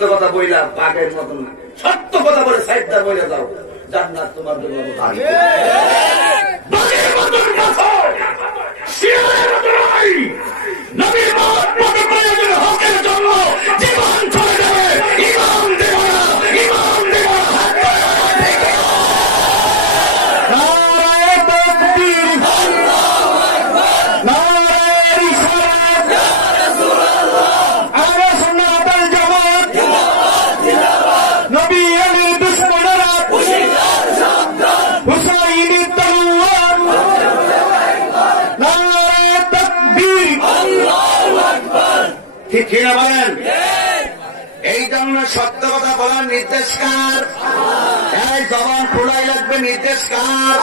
সত্য কথা বইলা বাঘের মতন না, সত্য কথা বলে সাইডটা বইলে যাও, জান্নাত তোমার জন্য বাঘের মতন নবীর হকের জন্য জীবন চলে যাবে, ইমান দেব না, ইমান দেব ঠিক কিনা বলেন? এই জন্য সত্য কথা বলার নির্দেশকার, এই জবান খোলাই লাগবে নির্দেশকার।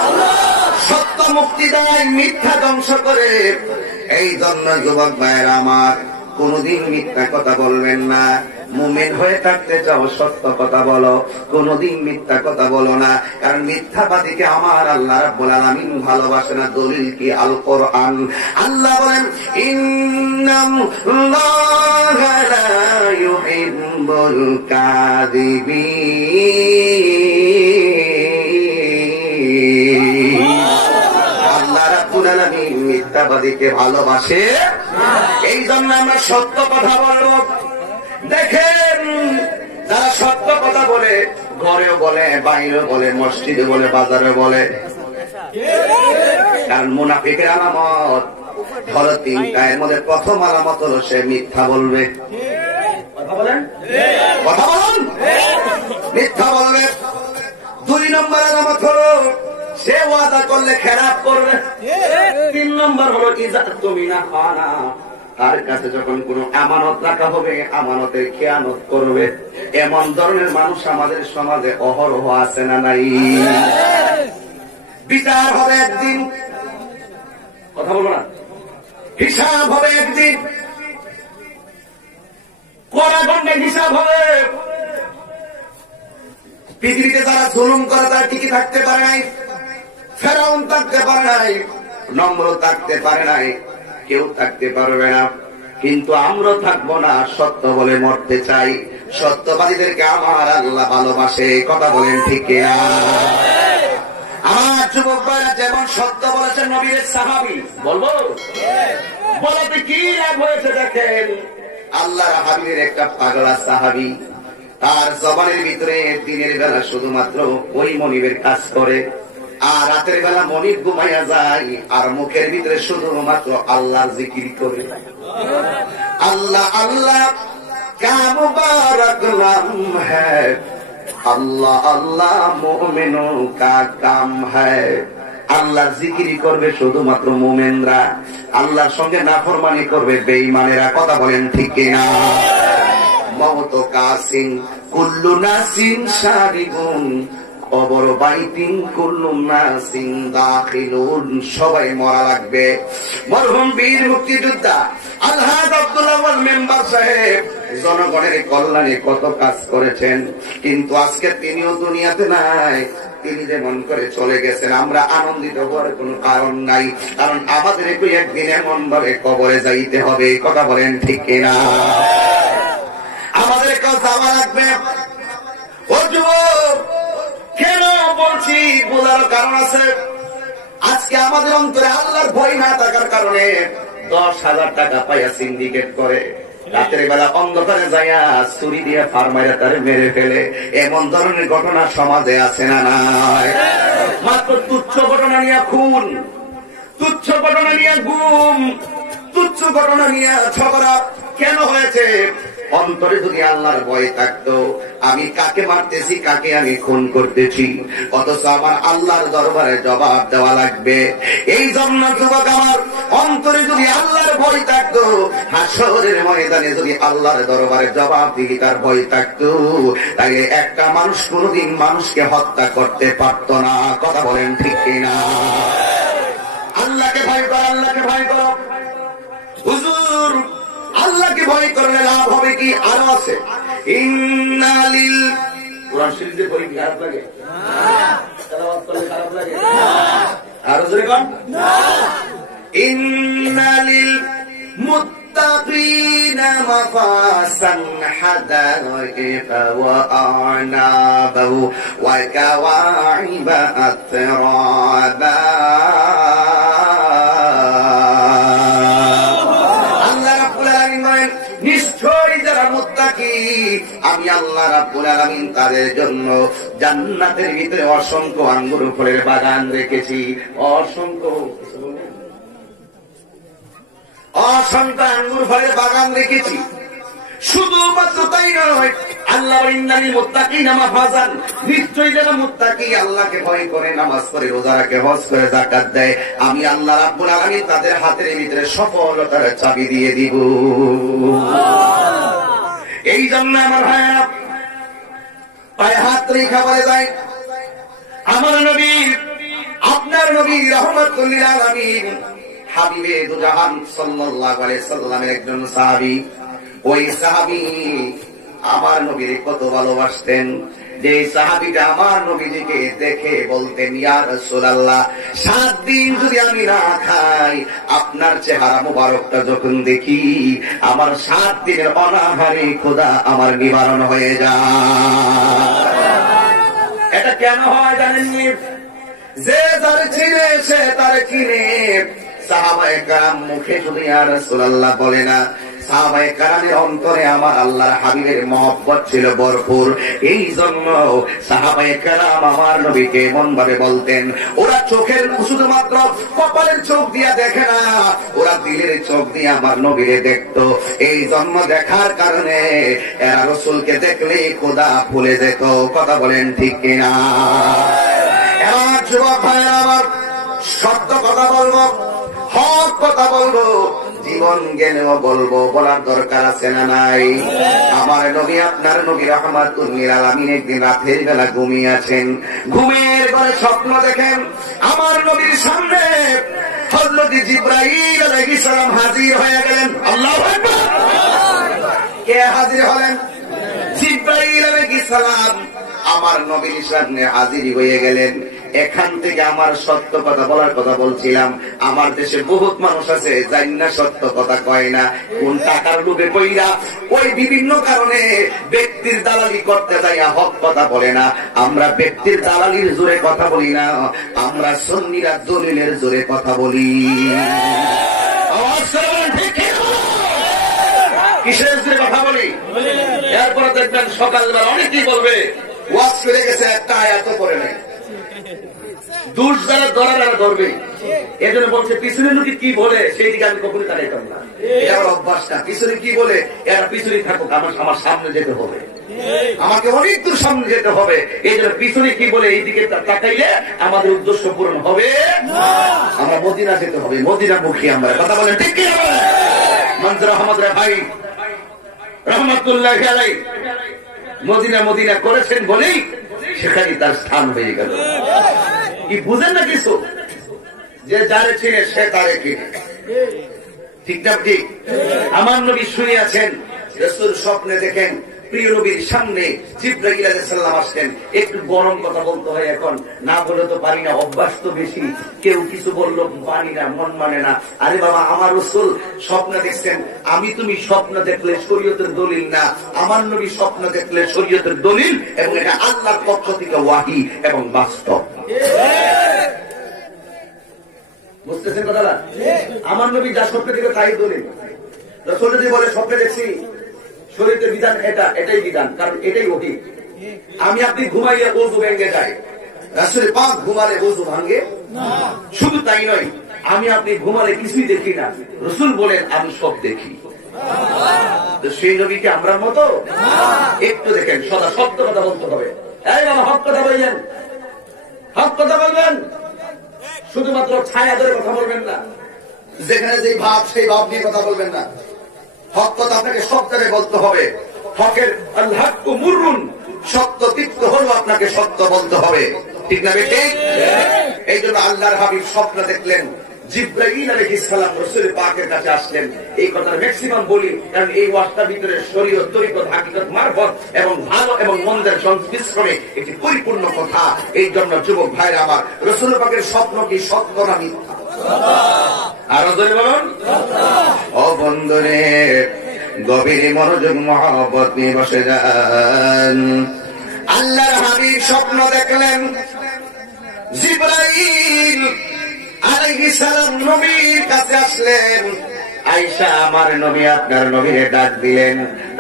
সত্য মুক্তি দেয়, মিথ্যা ধ্বংস করে। এই জন্য যুবক ভাইয়েরা আমার, কোনদিন মিথ্যা কথা বলবেন না। মুমিন হয়ে থাকতে চাও, সত্য কথা বলো, কোনদিন মিথ্যা কথা বলো না। কারণ মিথ্যাবাদীকে আমার আল্লাহ রাব্বুল আলামিন ভালোবাসে না। দলিল কি? আল কোরআন। আল্লাহ বলেন, ইন্নাল্লাহা লা ইউহিব্বুল কাযিবিন। আল্লাহ রাব্বুল আলামিন মিথ্যাবাদীকে ভালোবাসে। এই জন্য আমরা সত্য কথা বলবো। দেখেন, যারা সত্য কথা বলে, ঘরেও বলে, বাইরেও বলে, মসজিদে বলে, বাজারে বলে, কারণ মুনাফিকের আলামত হলো তিনটা। এর মধ্যে প্রথম আলামত হলো সে মিথ্যা বলবে। কথা বলেন, কথা বলুন, মিথ্যা বলবে। 2 নম্বর আলামত হলো সে ওয়াদা করলে খেলাপ করবে। 3 নম্বর হলো ইজাত তুমিনা খানা, তার কাছে যখন কোন আমানত রাখা হবে, আমানতের খেয়ানত করবে। এমন ধরনের মানুষ আমাদের সমাজে অহরহ আছে না নাই? বিচার হবে একদিন, কথা বলবো না, হিসাব হবে একদিন, কড়াগণ্ডে হিসাব হবে। পৃথিবীতে যারা জুলুম করে তারা টিকে থাকতে পারে নাই, ফেরাউন থাকতে পারে নাই, নমরুদ থাকতে পারে নাই, কেউ থাকতে পারবে না। কিন্তু আমরা থাকবো না, সত্য বলে মরতে চাই। সত্যবাদীদেরকে আমার আল্লাহ ভালোবাসে। কথা বলেন ঠিক কিনা? আমার যুবক ভাইরা যেমন সত্য বলেছে নবীর সাহাবী, বলবো বলতে কি লাভ হয়েছে? দেখেন, আল্লাহর হাবিবের একটা পাগলা সাহাবী, তার জবানের ভিতরে দিনের বেলা শুধুমাত্র ওই মনিবের কাজ করে, আর রাতের বেলা মনিব ঘুমাইয়া যায়, আর মুখের ভিতরে শুধুমাত্র আল্লাহর জিকির করে। আল্লাহ আল্লাহ ক্যা মুবারক নাম হ্যায়, আল্লাহ আল্লাহ মুমিনों का काम है। আল্লাহর জিকির করবে শুধুমাত্র মুমিনরা, আল্লাহর সঙ্গে নাফরমানি করবে বেঈমানেরা। কথা বলেন ঠিক কিনা? মওত কাসিন কুল্লু নাসিন শারিবুন, কবর বাইতিন কুল্লু নাসিন দাখিলুন। সবাই মরা লাগবে। মরহুম বীর মুক্তিযোদ্ধা আলহাজ আব্দুল্লাহ ওয়াল মেম্বার সাহেব জনগণের কল্যাণে কত কাজ করেছেন, কিন্তু আজকে তিনিও দুনিয়াতে নাই। তিনি যেমন করে চলে গেছেন, আমরা আনন্দিত হওয়ার কোন কারণ নাই, কারণ আমাদের একদিন এমন ভাবে কবরে যাইতে হবে। কথা বলেন ঠিক কিনা? আমাদের কাছে যাওয়া লাগবে। ও যুবক, কেন বলছি? বোঝার কারণ আছে। আজকে আমাদের অন্তরে আল্লাহর ভয় না থাকার কারণে 10,000 টাকা পাইয়া সিন্ডিকেট করে, রাতের বেলা অন্ধকারে যাইয়া ছুরি দিয়ে ফার্মাইরা তারে মেরে ফেলে। এমন ধরনের ঘটনা সমাজে আছে না নাই? মাত্র তুচ্ছ ঘটনা নিয়ে খুন, তুচ্ছ ঘটনা নিয়ে গুম, তুচ্ছ ঘটনা নিয়ে ঝগড়া কেন হয়েছে? অন্তরে যদি আল্লাহর ভয় থাকতো, আমি কাকে মারতেছি, কাকে আমি খুন করতেছি, অথচ আমার আল্লাহর দরবারে জবাব দেওয়া লাগবে। এই জন্য যুবক আমার, অন্তরে যদি আল্লাহর ভয় থাকতো, হাসরের ময়দানে যদি আল্লাহর দরবারে জবাব দিতে ভয় থাকতো, তাহলে একটা মানুষ কোনদিন মানুষকে হত্যা করতে পারত না। কথা বলেন ঠিক কিনা? আল্লাহকে ভয় করো, আল্লাহকে ভয় করো। হুজুর, আল্লাহকে ভয় করলে লাভ হবে কি? আরো আছে, ইন্নালিল কোরআন শরীফে বই খারাপ লাগে? তেলাওয়াত করলে খারাপ লাগে? আরো জোরে কোন? ইন্নালিল মুত্তাকিনা مفاسا حدائق وأعنابا وكواعب أترابا নিশ্চয়ই যারা মুত্তাকি আমি আল্লাহ রাব্বুল আলামিন তাদের জন্য জান্নাতের ভিতরে অসংখ্য আঙ্গুর ফলের বাগান রেখেছি। অসংখ্য আঙ্গুর ফলের বাগান রেখেছি। শুধুমাত্র তাই নয়, আল্লাহ ইন্নালিল মুত্তাকিনা মাফাজান, নিশ্চয়ই যারা মুত্তাকি আল্লাহকে ভয় করে, নামাজ পড়ে, রোজা রাখে, হজ করে, যাকাত দেয়, আমি আল্লাহ রাব্বুল আলামিন তাদের হাতের ভিতরে সফলতার চাবি দিয়ে দিব। এই জন্য আমার ভাইয়েরা পায়ে হাত রেখে বলে যায়, আমার নবী, আপনার নবী রাহমাতুল লিল আলামিন হাবিবে দুজাহান সাল্লাল্লাহু আলাইহি সাল্লামের একজন সাহাবী। ওই সাহাবী আমার নবীর কত ভালোবাসতেন, যে সাহাবীটা আমার নবীজিকে দেখে বলতেন, ইয়া রাসূলুল্লাহ 7 দিন যদি আমি না খাই, আপনার চেহারা মুবারকটা যখন দেখি, আমার 7 দিনের অনাহারে ক্ষুধা আমার নিবারণ হয়ে যায়। এটা কেন হয় জানেননি? যে যার চিনে সে তার চিনে। সাহাবায়ে কেরাম মুখে শুধু ইয়া রাসূলুল্লাহ বলে না, সাহাবায়ে কেরামের অন্তরে আমার আল্লাহর হাবিবের মহব্বত ছিল ভরপুর। এই জন্য সাহাবায়ে কেরাম আমার নবীকে এমন ভাবে বলতেন, ওরা চোখের শুধুমাত্র কপালের চোখ দিয়া দেখে না, ওরা দিলের চোখ দিয়ে আমার নবীরে দেখতো। এই জন্ম দেখার কারণে এরা রাসূলকে দেখলেই খোদা ভুলে যেত। কথা বলেন ঠিক কিনা? এবার যুবক ভাইরা আমার, সত্য কথা বলবো, হক কথা বলবো, জীবন গেলেও বলবো, বলার দরকার আছে না নাই? আমার নবী, আপনার নবী রাহমাতুল লিল আলামিন একদিন রাতের বেলা ঘুমিয়ে আছেন। ঘুমের ঘরে স্বপ্ন দেখেন, আমার নবীর সামনে হযরত জিবরাইল আলাইহিস সালাম হাজির হয়ে গেলেন। আল্লাহু আকবার! কে হাজির হলেন? জিবরাইল আলাইহিস সালাম আমার নবীর সামনে হাজির হয়ে গেলেন। এখান থেকে আমার সত্য কথা বলার কথা বলছিলাম। আমার দেশে বহুত মানুষ আছে জান্না সত্য কথা কয় না, কোন টাকার লোভে পইরা ওই বিভিন্ন কারণে ব্যক্তির দালালি করতে যাইয়া হক কথা বলে না। আমরা ব্যক্তির দালালির জোরে কথা বলি না, আমরা সুন্নিরা দলিলের জোরে কথা বলি। কিসের জোরে কথা বলি? এরপরে দেখবেন সকালবেলা অনেকেই বলবে ওয়াজ করে গেছে, একটা আয়াত পড়ে নাই। দুষ যারা ধরার ধরবে, এজন্য বলছে পিছনে লোকে কি বলে সেই দিকে আমি কখনই দাঁড়াইতাম না। এর অভ্যাস না, পিছনে কি বলে এরা পিছনে থাকুক, আমার সামনে যেতে হবে, আমাকে অনেক দূর সামনে যেতে হবে। এই জন্য পিছনে কি বলে এই দিকে তাকাইলে আমাদের উদ্দেশ্য পূরণ হবে। আমরা মদিনা যেতে হবে, মদিনা মুখী আমরা। কথা বলেন ঠিক কি? মনজুর আহমদ ভাই রহমাতুল্লাহি আলাইহি মদিনা করেছেন বলেই সেখানে তার স্থান হয়ে গেল। কি বুঝেন না কিছু? যে যারে চিনে সে তারে কিনে, ঠিক না? ঠিক। আমার নবী শুয়ে আছেন, রাসূল স্বপ্নে দেখেন প্রিয় নবীর সামনে জিবরাইল আলাইহিস সালাম আসছেন। একটু গরম কথা বলতে হয়, এখন না বলে তো পারি না, অভ্যাস তো বেশি। কেউ কিছু বললো পারি না, মন মানে না। আরে বাবা, আমার রাসূল স্বপ্ন দেখছেন, আমি তুমি স্বপ্ন দেখলে শরীয়তের দলিল না, আমার নবী স্বপ্ন দেখলে শরীয়তের দলিল, এবং এটা আল্লাহর পক্ষ থেকে ওয়াহী এবং বাস্তব। বুঝতেছেন কথাটা? আমার নবী যা স্বপ্ন দেখবে তাই দলিল। রাসূল যদি বলে স্বপ্নে দেখছি, শরীয়তের বিধান এটাই বিধান, কারণ এটাই ওহী। আমি আপনি ঘুমাইয়া ওযু ভেঙে যায়, রাসূল পাক ঘুমালে ওযু ভাঙে না। শুধু তাই নয়, আমি আপনি ঘুমালে কিছুই দেখি না, রাসূল বলেন আমি সব দেখি। তো সেই নবীকে আমরা মতো? একটু দেখেন, সদা সত্য কথা বলতে হবে। এই বাবা, হক কথা বলবেন, হক কথা বলবেন, শুধুমাত্র ছায়া ধরে কথা বলবেন না। যেখানে যে ভাব সেই ভাব নিয়ে কথা বলবেন না। হক কথা আপনাকে সব জায়গায় বলতে হবে। হকের আল হাক্কু মুররুন, সত্য তিক্ত হলো আপনাকে সত্য বলতে হবে, ঠিক না? ঠিক। এই জন্য আল্লাহর হাবিব স্বপ্ন দেখলেন, জিবরাইল আলাইহিস সালাম রাসূল পাকের কাছে আসলেন। এই কথার ম্যাক্সিমাম বলি, কারণ এই ওয়াজটার ভিতরে শরীয়ত, তরিকত, হাকিকত, মারফত এবং ভালো এবং মন্দের সংমিশ্রণে একটি পরিপূর্ণ কথা। এই জন্য যুবক ভাইরা আমার, রাসূল পাকের স্বপ্ন কি সত্য না মিথ্যা? আরো ধরে বলুন। ও বন্ধুরে, গভীর মনোযোগ মহব্বত নিয়ে বসে যান। আল্লাহর হাবিব স্বপ্ন দেখলেন, জিবরাইল আলাইহিস সালাম নবীর কাছে আসলেন। আয়েশা আমার নবী আপনার নবীকে ডাক দিলেন,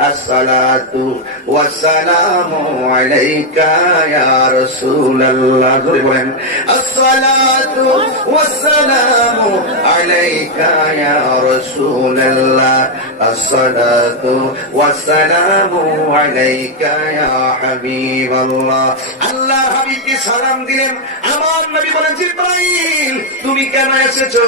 আসসালাতু ওয়াসসালামু আলাইকা ইয়া রাসূলুল্লাহ। জোরে বলেন, আসসালাতু ওয়াসসালামু আলাইকা ইয়া রাসূলুল্লাহ, আসসালাতু ওয়াসসালামু আলাইকা ইয়া হাবিবাল্লাহ। আল্লাহ হাবিবকে সালাম দিলেন। আমার নবী বলেন, জিবরাইল তুমি কেন এসেছো?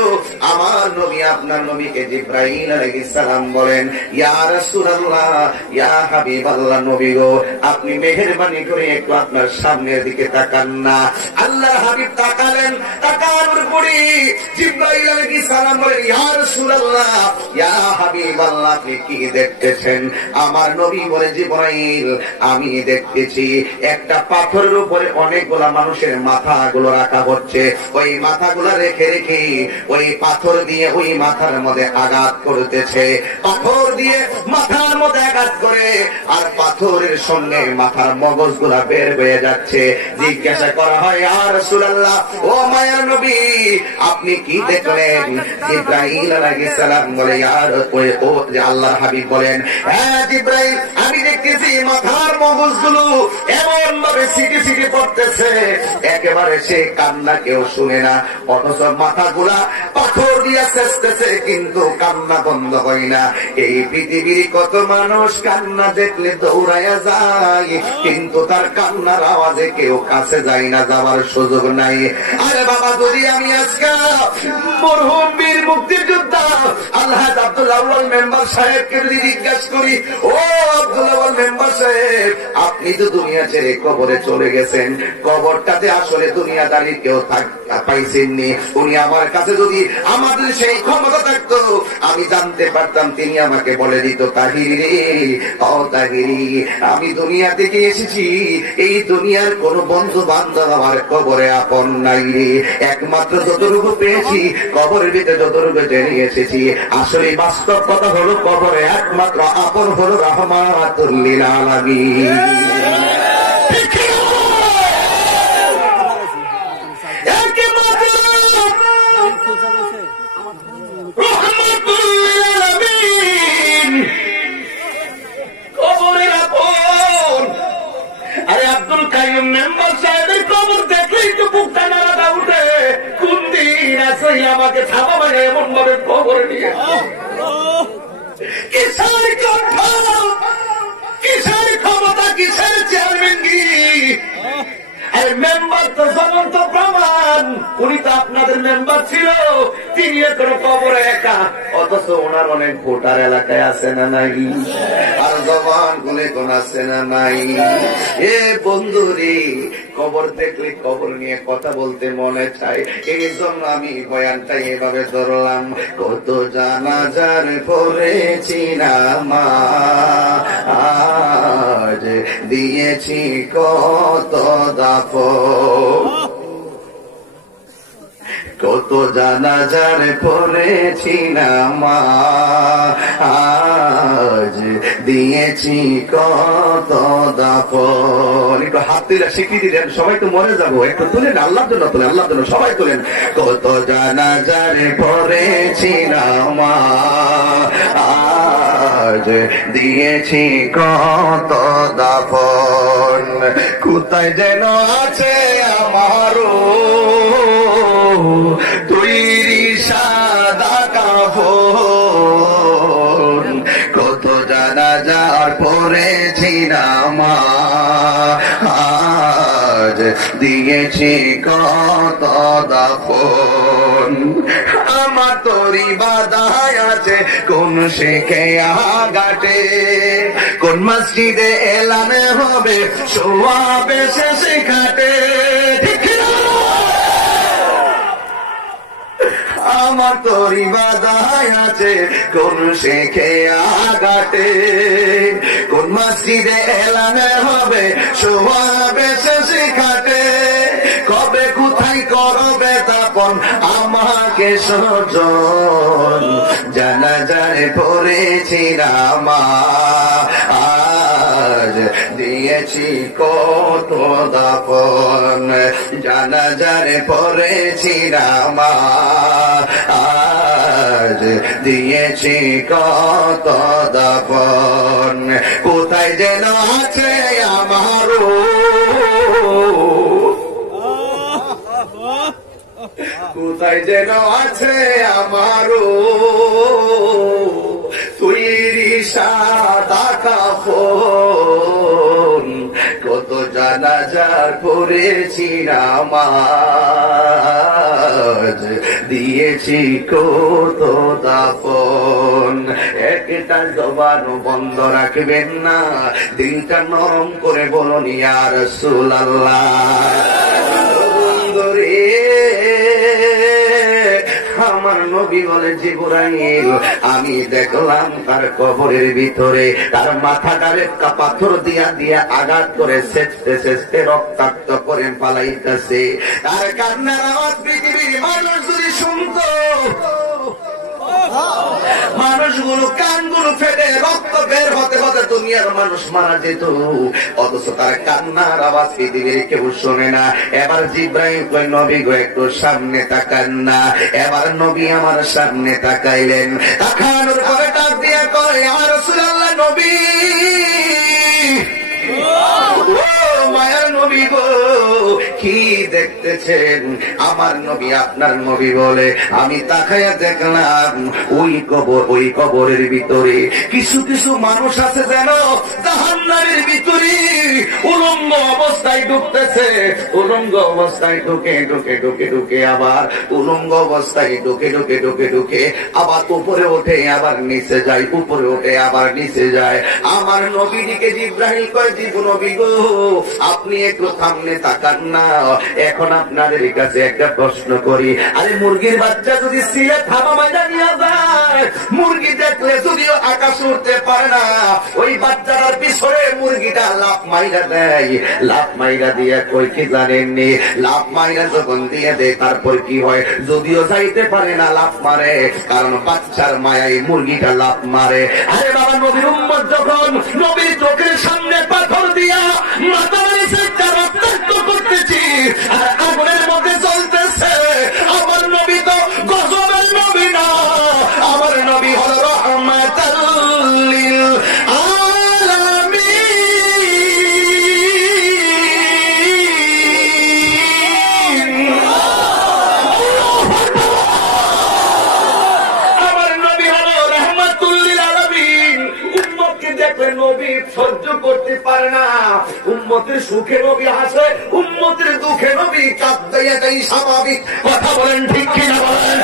আমার নবী আপনার নবীকে জিবরাইল আলাইহিস সালাম বলেন, ইয়া রাসূলুল্লাহ, ইয়া হাবিবাল্লাহ, নবী গো আপনি মেহেরবানি করে একটু আপনার সামনের দিকে তাকান না। আল্লাহর হাবিব তাকালেন, তাকানোর পরে জিবরাইল আলাইহিস সালাম বলেন, ইয়া রাসূলুল্লাহ, ইয়া হাবিবাল্লাহ, আপনি কি দেখতেছেন? আমার নবী বলে, জিবরাইল আমি দেখতেছি একটা পাথরের উপরে অনেকগুলা মানুষের মাথাগুলো রাখা হচ্ছে। ওই মাথাগুলো রেখে রেখে ওই পাথর দিয়ে ওই মাথার মধ্যে আঘাত করতেছে, পাথর দিয়ে মাথার মধ্যে আঘাত করে, আর পাথরের সঙ্গে মাথার মগজগুলা বের হয়ে যাচ্ছে। জিজ্ঞাসা করা হয়, ইয়া রাসূলুল্লাহ, ও মায়ার নবী আপনি কি দেখলেন? জিবরাইল আলাইহিস সালাম বলে, ও যে আল্লাহর হাবিব বলেন, হ্যাঁ জিবরাইল আমি দেখতেছি মাথার মগজগুলো এমন ভাবে সিটি সিটি পড়তেছে, একেবারে সে কান্না কেউ শুনে না, অথচ মাথাগুলা পাথর দিয়া শেষতেছে কিন্তু কান্না বন্ধ হয় না। এই পৃথিবীর কত মানুষ কান্না দেখলে দৌড়াইয়া যায়, কিন্তু তার কান্নার আওয়াজে কেউ কাছে যায় না, যাওয়ার সুযোগ নাই। আরে বাবা, যদি আমি আজকে মরহুম বীর মুক্তিযোদ্ধা আলহাজ আব্দুল আউয়াল মেম্বার সাহেবকে যদি জিজ্ঞাসা করি, ও আব্দুল আউয়াল মেম্বার সাহেব আপনি তো দুনিয়া ছেড়ে কবরে চলে গেছেন, কবরটাতে আসলে দুনিয়াদারি কেউ পাইছেননি, উনি আমার কাছে যদি আমাদের সেই ক্ষমতা থাকতো আমি জানতে পারতাম, তিনি আমাকে বলে দিত, তাহিরি রে, ও তাহিরি আমি দুনিয়া থেকে এসেছি, এই দুনিয়ার কোন বন্ধু বান্ধব আমার কবরে আপন নাই রে, একমাত্র যতটুকু পেয়েছি কবরের ভিতরে যতটুকু জেনে এসেছি, আসলে বাস্তব কথা হলো কবরে একমাত্র আপন হলো রাহমাতুল লিল আলামিন। আরে আব্দুল কাইয়ুম মেম্বার সাহেবের কবর দেখলেই তো বুকটা নাড়া উঠে, কোন দিন আছে আমাকে ছাপা মানে এমন ভাবে কবর নিয়ে কিসের কণ্ঠ, কিসের ক্ষমতা, কিসের চেয়ারম্যানগি? আরে মেম্বার তো জ্বলন্ত প্রমাণ, উনি তো আপনাদের মেম্বার ছিল, তিনি এখন কবরে একা, অথচ ওনার অনেক ভোটার এলাকায় আছে না নাই, আর জবান গুলে কোন আছে না নাই। এ বন্ধু রে, কবর দেখলে কবর নিয়ে কথা বলতে মনে চায়, এই জন্য আমি বয়ানটা এভাবে ধরলাম। কত জানাজার পড়েছি নামাজ, দিয়েছি কত দাফন, কত জানাজার পড়েছি নামাজ, দিয়েছি কত দাফন। একটু হাত তুলে স্বীকৃতি দেন, সবাই তো মরে যাবো, একটু তুলেন, আল্লাহর জন্য তুলেন, আল্লাহর জন্য সবাই তুলেন। কত জানাজার পড়েছি নামাজ, দিয়েছি কত দাফন, কোথায় যেন আছে আমারও তৈরি সাদা কাফন, কত জানাজার পড়েছি নামাজ, দিয়েছি কত দাফন। আমার তোরি বাধায় আছে কোন শেখে আগাটে, কোন মসজিদে এলান হবে সোয়াবে শেষে খাটে, আমার তোরি বাধায় আছে কোন শেখে আগাটে, কোন মসজিদে এলান হবে সোয়াবে শেষে খাটে, কবে কোথায় করবে দাফন আমাকে স্বজন, জানাজায় পড়েছি নামাজ, দিয়েছি কত দাফন, জানাজায় পড়েছি নামাজ, দিয়েছি কত দাফন। কোথায় যেন আছে আমারও, কোথায় যেন আছে আমারও তৈরি সাদা কাফন, কত জানাজার পড়েছি নামাজ, দিয়েছি কত দাফন। একটা জবান বন্ধ রাখবেন না, দিলটা নরম করে বলুন ইয়া রাসূলুল্লাহ। বন্ধুরে আমার নবী বলে জিবরাইল, আমি দেখলাম তার কবরের ভিতরে তার মাথাটার একটা পাথর দিয়া দিয়া আঘাত করে সেচতে সেচতে রক্তাক্ত করে পালাইতেছে। তার কান্নার আওয়াজ পৃথিবীর মানুষ যদি শুনতো, মানুষগুলো কানগুলো ফেটে রক্ত বের হতে হতে দুনিয়ার মানুষ মারা যেত, অথচ তার কান্নার আওয়াজ পৃথিবীর কেউ শোনে না। এবার জিবরাইল কই নবী গো একটু সামনে তাকান না। এবার নবী আমার সামনে তাকাইলেন, তাকানোর পরে ডাক দিয়া কয় ইয়া রাসূলুল্লাহ, নবী মায়ার নবী গো কি দেখতেছেন? আমার নবী আপনার নবী বলে, আমি তাকাইয়া দেখলাম ওই কবরের ভিতরে কিছু কিছু মানুষ আছে যেন জাহান্নামের ভিতরে উলঙ্গ অবস্থায় ঢুকতেছে, উলঙ্গ অবস্থায় ঢুকে ঢুকে ঢুকে ঢুকে আবার উলঙ্গ অবস্থায় ঢুকে ঢুকে ঢুকে ঢুকে আবার উপরে ওঠে আবার নিচে যায়, উপরে ওঠে আবার নিচে যায়। আমার নবীকে জিবরাইল কয়, জীব নবী গো আপনি একটু সামনে তাকান না। এখন আপনাদের কাছে একটা প্রশ্ন করি, আরে মুরগির বাচ্চা যদি সিলে থাবা মাইনা নিয়ে যায়, মুরগি দেখলে যদিও আকাশ উঠতে পারে না, ওই বাচ্চাটার পিছনে মুরগিটা লাফ মাইরা দেয়। লাফ মাইরা দিয়ে কই কি জানেননি, লাফ মাইরা যখন দিয়ে দেয় তারপর কি হয়? যদিও যাইতে পারে না লাফ মারে, কারণ বাচ্চার মায়ায় মুরগিটা লাফ মারে। আরে বাবা, নবীর উম্মত যখন নবীর চোখের সামনে পাথর দিয়া মাথা রক্তাক্ত করতেছি আর আগুনের মধ্যে চলতেছে, আমার নবী তো গজবের নবী না, আমার নবী হল রাহমাতাল লিল আলামিন। আমার নবী হল রাহমাতুল লিল আলামিন। উম্মতকে দেখলে নবী সহ্য করতে পারে না, উম্মতের সুখে নবী হাসে, উম্মতের দুঃখে নবী কাঁদতে, এটাই স্বাভাবিক। কথা বলেন ঠিক কিনা বলেন?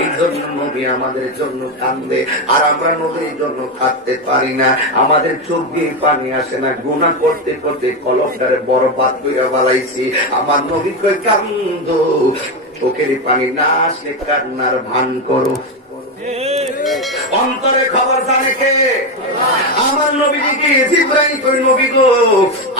এই জন্য নবী আমাদের জন্য কান্দে, আর আমরা নবীর জন্য কাঁদতে পারি না। আমাদের চোখ দিয়ে পানি আসে না, গুনাহ করতে করতে কলবটারে বরবাদ করে বালাইছি। আমার নবী কই কান্দো, চোখের পানি না আসলে কান্নার ভান করো। অন্তরে খবর জানে কে? আমার নবীকে জিবরাইল কই নবী গো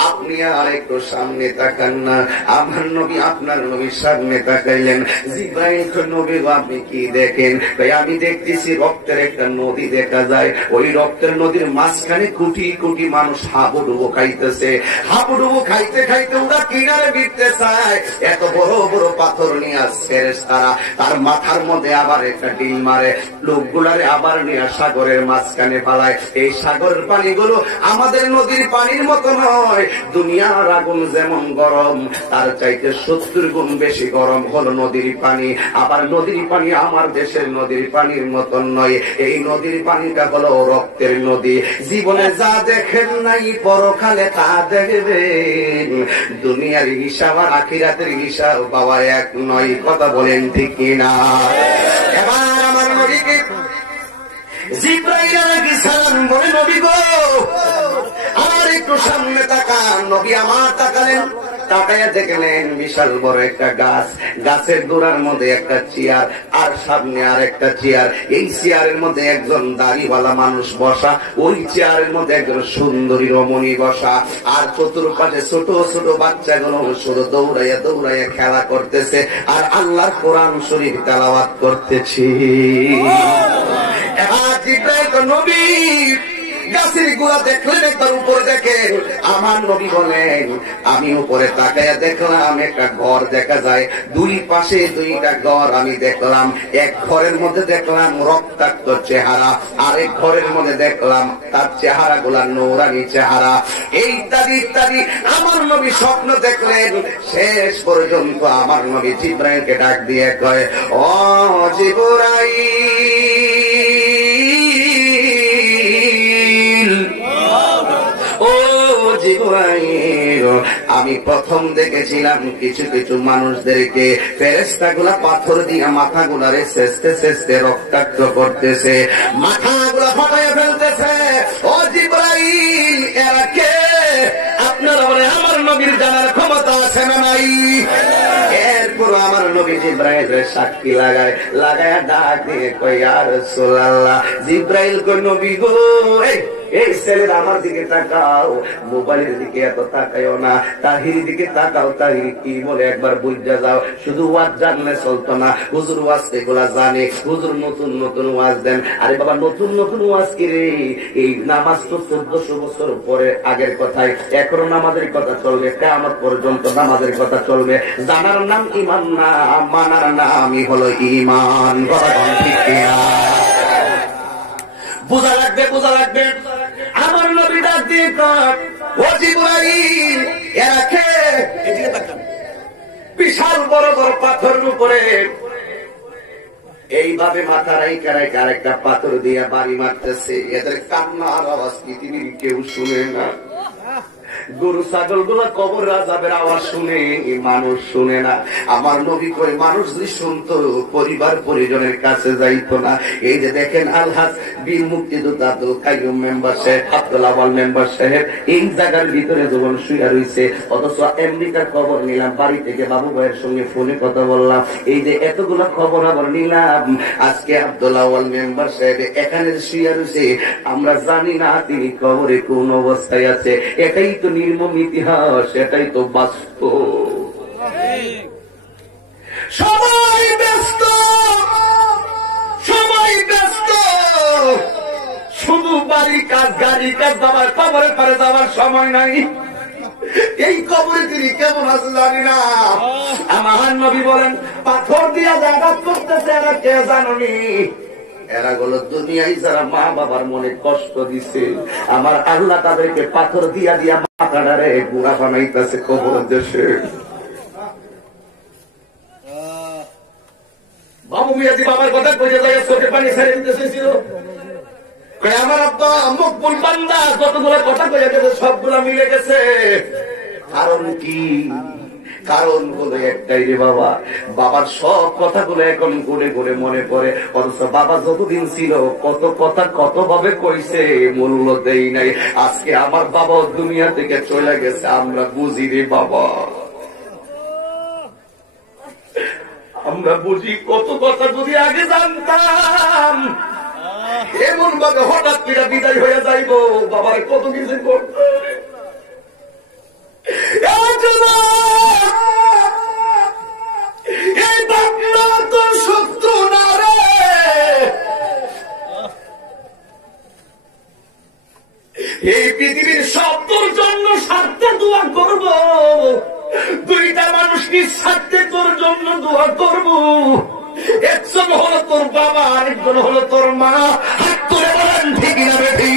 আপনি আর একটু সামনে তাকান না। আমার নবী আপনার নবীর সামনে তাকাইলেন। জিবরাইল কই নবী গো আপনি কি দেখেন? তাই আমি দেখতেছি রক্তের একটা নদী দেখা যায়, ওই রক্তের নদীর মাঝখানে কোটি কোটি মানুষ হাবুডুবু খাইতেছে। হাবুডুবু খাইতে খাইতে ওরা কিনারে ভিড়তে চায়, এত বড় বড় পাথর নিয়ে আসছে তারা, তার মাথার মধ্যে আবার একটা ডিল মারে, লোকগুলারে আবার নিয়ে সাগরের মাঝখানে পালায়। এই সাগরের পানিগুলো আমাদের নদীর পানির মতো নয়। দুনিয়ার আগুন যেমন গরম, তার চাইতে 70 গুণ বেশি গরম হলো নদীর পানি। আবার নদীর পানি আমার দেশের নদীর পানির মতন নয়, এই নদীর পানিটা হলো রক্তের নদী। জীবনে যা দেখেন নাই পরকালে তা দেখবেন। দুনিয়ার হিসাব আর আখিরাতের হিসাব বাবা এক নয়। কথা বলেন ঠিক কিনা? এবার আমার নবীকে জিবরাইল আলাইহিস সালাম বলে, নবী গো আর একটু সামনে তাকান। নবী আমার তাকালেন, তাকাইয়া দেখলেন বিশাল বড় একটা গাছ, গাছের গোড়ার মধ্যে একটা চেয়ার, আর সামনে আর একটা চেয়ার। এই চেয়ারের মধ্যে একজন দাড়িওয়ালা মানুষ বসা, ওই চেয়ারের মধ্যে একজন সুন্দরী রমণী বসা, আর চতুর্পাশে ছোট ছোট বাচ্চাগুলো শুধু দৌড়াইয়া দৌড়াইয়া খেলা করতেছে আর আল্লাহর কোরআন শরীফ তেলাওয়াত করতেছে। নবী গাছের গোড়া দেখলেন, একবার উপরে দেখেন। আমার নবী বলেন, আমি উপরে তাকাইয়া দেখলাম একটা ঘর দেখা যায়, দুই পাশে দুইটা ঘর আমি দেখলাম। এক ঘরের মধ্যে দেখলাম রক্তাক্ত চেহারা, আরেক ঘরের মধ্যে দেখলাম তার চেহারা গুলা নৌরানি চেহারা, এই ইত্যাদি ইত্যাদি। আমার নবী স্বপ্ন দেখলেন। শেষ পর্যন্ত আমার নবী জিবরাইলকে ডাক দিয়ে কয়, ও জিবরাইল, ও জিবরাইল, আমি প্রথম দেখেছিলাম কিছু কিছু মানুষদেরকে ফেরেশতাগুলা পাথর দিয়া মাথাগুলারে শেষতে শেষতে রক্তাক্ত করতেছে, মাথাগুলা ফাটাইয়া ফেলতেছে। ও জিবরাইল, এরা কে? আপনারা বলে আমার নবীর জানার ক্ষমতা আছে না নাই? এরপর আমার নবী জিবরাইলের সাক্ষী লাগায়, লাগায়া ডাক দিয়ে কই, ইয়া রাসূলুল্লাহ। জিবরাইল কই, নবী গো, এই ছেলেরা আমার দিকে তাকাও, মোবাইলের দিকে এত তাকাইও না, তাহির দিকে তাকাও, তাহির কি বলে একবার বুঝা যাও। শুধু ওয়াজ জানলে চলতো না, হুজুর ওয়াজ এগুলা জানে, হুজুর নতুন নতুন ওয়াজ দেন। আরে বাবা, নতুন নতুন ওয়াজ কি রে? এই নামাজ তো 1400 বছর পরে আগের কথাই, এখনো নামাজের কথা চলবে, কিয়ামত পর্যন্ত নামাজের কথা চলবে। জানার নাম ঈমান না, মানার নামই হলো ঈমান। বোঝা লাগবে, বোঝা লাগবে। আমার নবী ডাক দিয়ে কয়, ও জিবরাইল, এরা কে? এদিকে তাকান। বিশাল বড় বড় পাথরের উপরে এইভাবে মাথা রাইকা রাইকা আরেকটা পাথর দিয়া বাড়ি মারতেছে। এদের কান্নার আওয়াজ পৃথিবীর কেউ শুনে না। গরু ছাগল গুলা কবর আযাবের আওয়াজ শুনে, মানুষ শুনে না। আমার নবী কই, মানুষ যদি শুনতো পরিবার পরিজনের কাছে যাইতো না। এই যে দেখেন আলহাজ বীর মুক্তিযোদ্ধা আব্দুল কাইয়ুম মেম্বার সাহেব, আব্দুল আওয়াল মেম্বার সাহেব এই জায়গার ভিতরে যখন শুয়ে রয়েছে, অথচ আমেরিকার খবর নিলাম, বাড়ি থেকে বাবু ভাইয়ের সঙ্গে ফোনে কথা বললাম, এই যে এতগুলো খবর আবার নিলাম, আজকে আব্দুল আওয়াল মেম্বার সাহেব এখানে শুয়ে রয়েছে, আমরা জানি না তিনি কবরে কোন অবস্থায় আছে। এটাই তো নির্মম ইতিহাস, এটাই তো বাস্তব। সবাই ব্যস্ত, সবাই ব্যস্ত, শুধু বাড়ি কাজ গাড়ি কাজ, বাবার কবরে পারে যাওয়ার সময় নাই। এই কবরে তিনি কেমন আছে জানি না। আমার নবী বলেন, পাথর দিয়া জায়গা করতেছে, এরা কে জানি? এরা গুলো দুনিয়ায় যারা মা বাবার মনে কষ্ট দিছে, আমার আল্লাহ তাদেরকে পাথর দিয়া দিয়া মাথাটারে গুড়া বানাইতেছে কবর দেশে। বাবু মিয়াজি বাবার কথা কইতে যায়, চোখে পানি ছেড়ে দিতে চেয়েছিল। আমার আব্বা মকবুল বান্দা যতগুলো কথা কইয়া গেছে সবগুলা মিলে গেছে। কারণ কি? কারণ বলে একটাই রে বাবা, বাবার সব কথাগুলো এখন ঘুরে ঘুরে মনে পড়ে। অথচ বাবা যতদিন ছিল কত কথা কত ভাবে কইছে, মূল্য দেই নাই। আজকে আমার বাবা দুনিয়া থেকে চলে গেছে, আমরা বুঝি রে বাবা, আমরা বুঝি। কত কথা যদি আগে জানতাম, এমন ভাবে হঠাৎ করে বিদায় হয়ে যাইব, বাবার কত কিছু করতে। এই বাংলা তোর শত্রু না রে, এই পৃথিবীর শব্দর জন্য স্বার্থে দোয়া করব, দুইটা মানুষ নিঃস্বার্থে তোর জন্য দোয়া করব। একজন হলো তোর বাবা, আরেকজন হলো তোর মা। হাত তুলে বলেন ঠিক না বেঠি?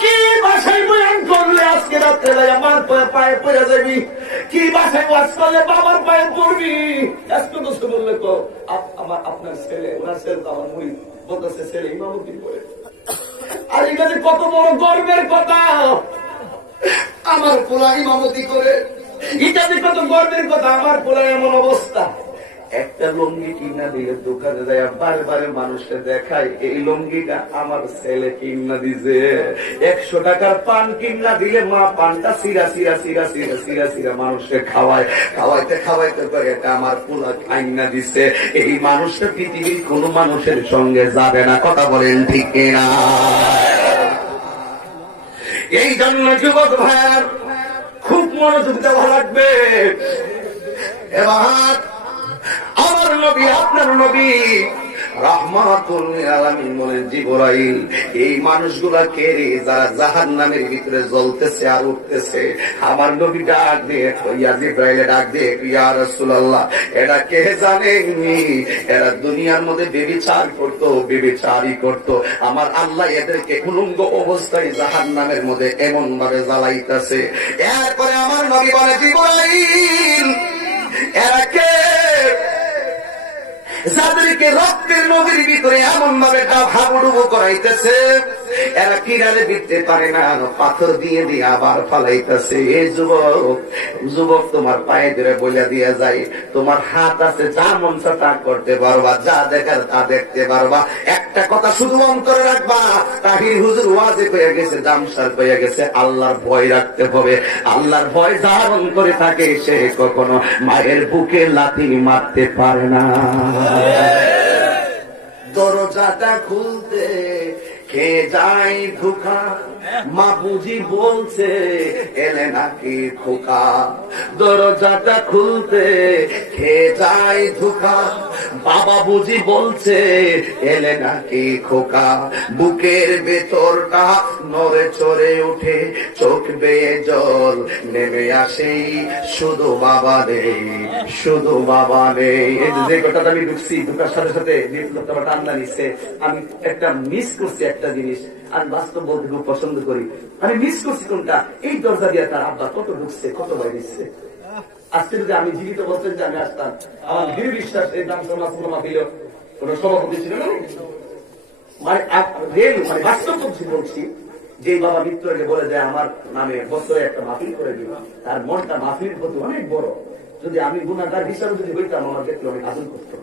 কি বাসায় বয়ান করলে আজকে রাত্রে আমার পায়ে পড়ে যাবি? কি বাসায় ওয়াজ করলে বাবার পায়ে পড়বি? আজকে তো বললে তো আমার আপনার ছেলে, ওনার ছেলে তো আমার মুড়ি বলতেছে ছেলে ইমামতি করে। আর এটা যে কত বড় গর্বের কথা, আমার পোলা ইমামতি করে। এটা যে কত গর্বের কথা, আমার পোলা এমন অবস্থা। একটা লুঙ্গি কিনা দিলে দোকানে যায় বারে মানুষকে দেখায় এই লুঙ্গিটা আমার ছেলে কিনা দিছে। 100 টাকার পান কিনা দিলে মা পানটা সিরা মানুষকে খাওয়াইতে পারে এটা আমার পোলা কিনা দিছে। এই মানুষটা পৃথিবীর কোন মানুষের সঙ্গে যাবে না, কথা বলেন ঠিক না? এই জন্য যুবক ভাইয়ার খুব মনোযোগ দেওয়া লাগবে। এবার আমার নবী, আপনার নবী রাহমাতুল লিল আলামিন বলেন, জিবরাইল এই মানুষগুলা কে রে যারা জাহান্নামের ভিতরে জ্বলতেছে আর উঠতেছে? আমার নবী ডাক দিয়ে জিবরাইলে ডাক দিয়ে, ইয়া রাসূলুল্লাহ এরা কে জানেননি? এরা দুনিয়ার মধ্যে ব্যভিচারই করতো। আমার আল্লাহ এদেরকে উলঙ্গ অবস্থায় জাহান্নামের মধ্যে এমন ভাবে জ্বালাইতেছে। এরপরে আমার নবী বলে, জিবরাইল এরা কে? যাদেরকে রক্তের নদীর ভিতরে এমন ভাবে হাবুডুবু করাইতেছে, এরা কিনারে বিতে পারে না, পাথর দিয়ে আবার ফালাইতেছে। এই যুবক তোমার পায়ে ধরে বলে দিয়ে যায়, তোমার হাত আছে, যা মন চায় তা করতে পারবা, যা দেখার তা দেখতে পারবা। একটা কথা শুধু অন্তরে রাখবা, তাহির হুজুর ওয়াজে পেয়ে গেছে, জামশার পেয়ে গেছে, আল্লাহর ভয় রাখতে হবে। আল্লাহর ভয় যার অন্তরে থাকে সে কখনো মায়ের বুকে লাথি মারতে পারে না। দরজাটা খুলতে খেয়ে যাই ধোকা, মা বুঝি বলছে এলে নাকি খোকা। দরজাটা খুলতে খেয়ে যাই ধোকা, বাবা বুঝি বলছে এলে নাকি খোকা। বুকের ভেতরটা নড়ে চড়ে উঠে, চোখ বেয়ে জল নেমে আসে, শুধু বাবা নেই, শুধু বাবা নেই। এই যে কথাটা আমি ঢুকছি, ঢুকার সাথে সাথে টান্না নিচ্ছে। আমি একটা মিস করছি একটা জিনিস, আমি বাস্তব বলতে খুব পছন্দ করি। আমি মিস করছি কোনটা? এই দরজা দিয়ে তার আব্বা কত ঢুকছে, কত বাইরে দিচ্ছে। আজকে যদি আমি জীবিত বলতেন যে আমি আসতাম, আমার দৃঢ় বিশ্বাস এই নাম সোমা দিল কোন সভাপতি ছিল না, মানে বাস্তব বলছি। যে বাবা মৃত্যুকে বলে দেয় আমার নামে বছরে একটা মাহফিল করে দিল, তার মনটা মাহফিলের প্রতি অনেক বড়। যদি আমি গুনাহগার হিসাবে যদি হইতাম, আমার ক্ষেত্রে অনেক আদর করতো।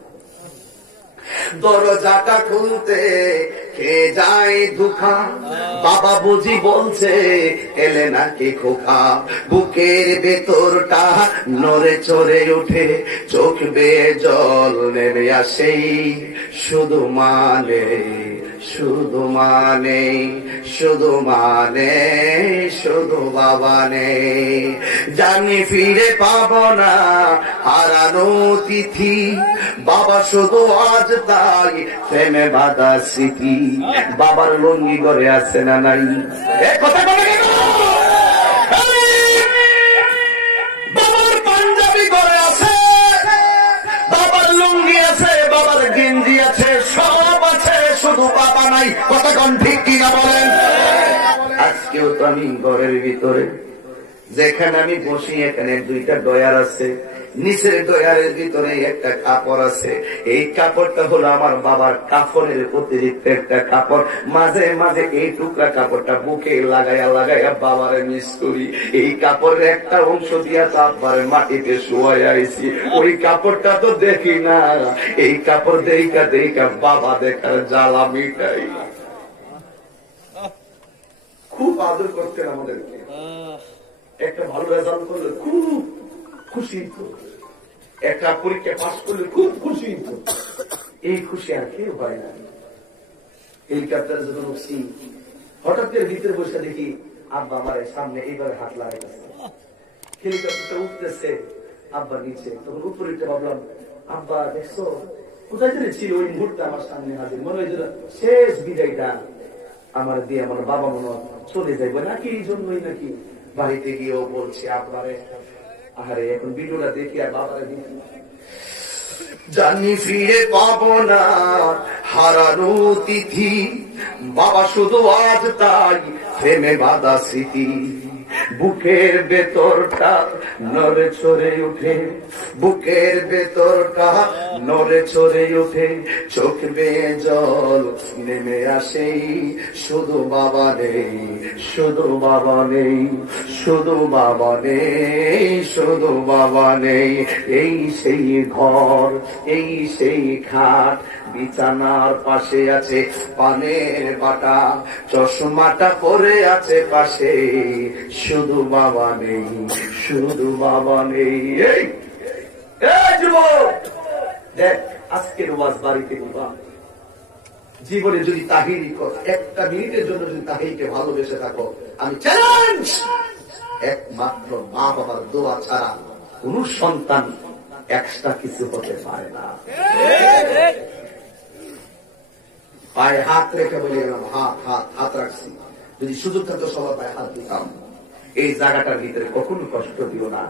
দরজাটা খুলতে খেয়ে যায় ধোকা, বাবা বুঝি বলছে এলে নাকি খোকা। বুকের ভেতরটা নড়ে চড়ে উঠে, চোখ বেয়ে জল নেমে আসে, শুধু মানে শুধু মানে শুধু মানে শুধু বাবা নেই। জানি ফিরে পাবো না হারানো তিথি, বাবা শুধু আজ তাই প্রেমে বাঁধা স্মৃতি। বাবার লুঙ্গি ঘরে আছে না নাই? কথা বলে কেন? বাবার পাঞ্জাবি ঘরে আছে, বাবার লুঙ্গি আছে, বাবার গেঞ্জি আছে, সব আছে, শুধু বাবা নাই। কথা কোন ঠিক কিনা বলেন? আজকেও তো আমি ঘরের ভিতরে যেখানে আমি বসি, এখানে 2টা ডয়ার আছে, নিচের ডয়ারের ভিতরে একটা কাপড় আছে। এই কাপড়টা হলো আমার বাবার কাপড়ের অতিরিক্ত একটা কাপড়। মাঝে মাঝে এই টুকরা কাপড়টা বুকে লাগাইয়া বাবারে মিস করি। এই কাপড়ের একটা অংশ দিয়া তারপরে মাটিতে শুয়াই আইছি। ওই কাপড়টা তো দেখি না, এই কাপড় দেখা বাবা দেখার জ্বালা মিটাই। খুব আদর করতেন আমাদেরকে। একটা ভালো রেজাল্ট করলে খুব খুশি, একটা পরীক্ষা পাস করলে খুব খুশি। এই খুশি আর কেউ হয় না। হেলিকপ্টারে যখন উঠছি, হঠাৎ করে ভিতরে বসে দেখি আব্বা আমার সামনে এইভাবে হাত লাগাইতেছে। হেলিকপ্টারটা উঠতেছে, আব্বা নিচে। তখন উপরে ভাবলাম, আব্বা দেখছো কোথায় যেন ছিল? ওই মুহূর্তে আমার সামনে হাজির। মনে হয় শেষ বিদায়টা আমার দিয়ে আমার বাবা মনে চলে যাইবে নাকি, এই জন্যই নাকি। বাড়িতে গিয়েও বলছি আব্বারে, আরে এখন ভিডিওটা দেখি আর বাবারে দেখি। জানি ফিরে পাবো না হারানো তিথি, বাবা শুধু আজ তাই প্রেমে বাঁধা স্মৃতি। বুকের ভেতরটা নড়ে চড়ে উঠে, বুকের ভেতরটা নড়ে চড়ে উঠে, চোখ বেয়ে জল নেমে আসে, শুধু বাবা নেই, শুধু বাবা নেই, শুধু বাবা নেই, শুধু বাবা নেই। এই সেই ঘর, এই সেই খাট, বিছানার পাশে আছে পানের বাটা, চশমাটা পরে আছে পাশে, শুধু বাবা নেই, শুধু বাবা নেই। এই যুবক দেখ, আজকের ওয়াজ বাড়িতে নিবা, জীবনে যদি তাহিরি কর, একটা মিনিটের জন্য যদি তাহিরকে ভালোবেসে থাকো, আমি চ্যালেঞ্জ, একমাত্র মা বাবার দোয়া ছাড়া কোন সন্তান এক্সট্রা কিছু হতে পারে না। পায়ে হাত রেখে বলে গেলাম, হাত হাত হাত রাখছি, যদি সুযোগ থাকতো সবার পায়ে হাত দিতাম। এই জায়গাটার ভিতরে কখনো কষ্ট দিও না।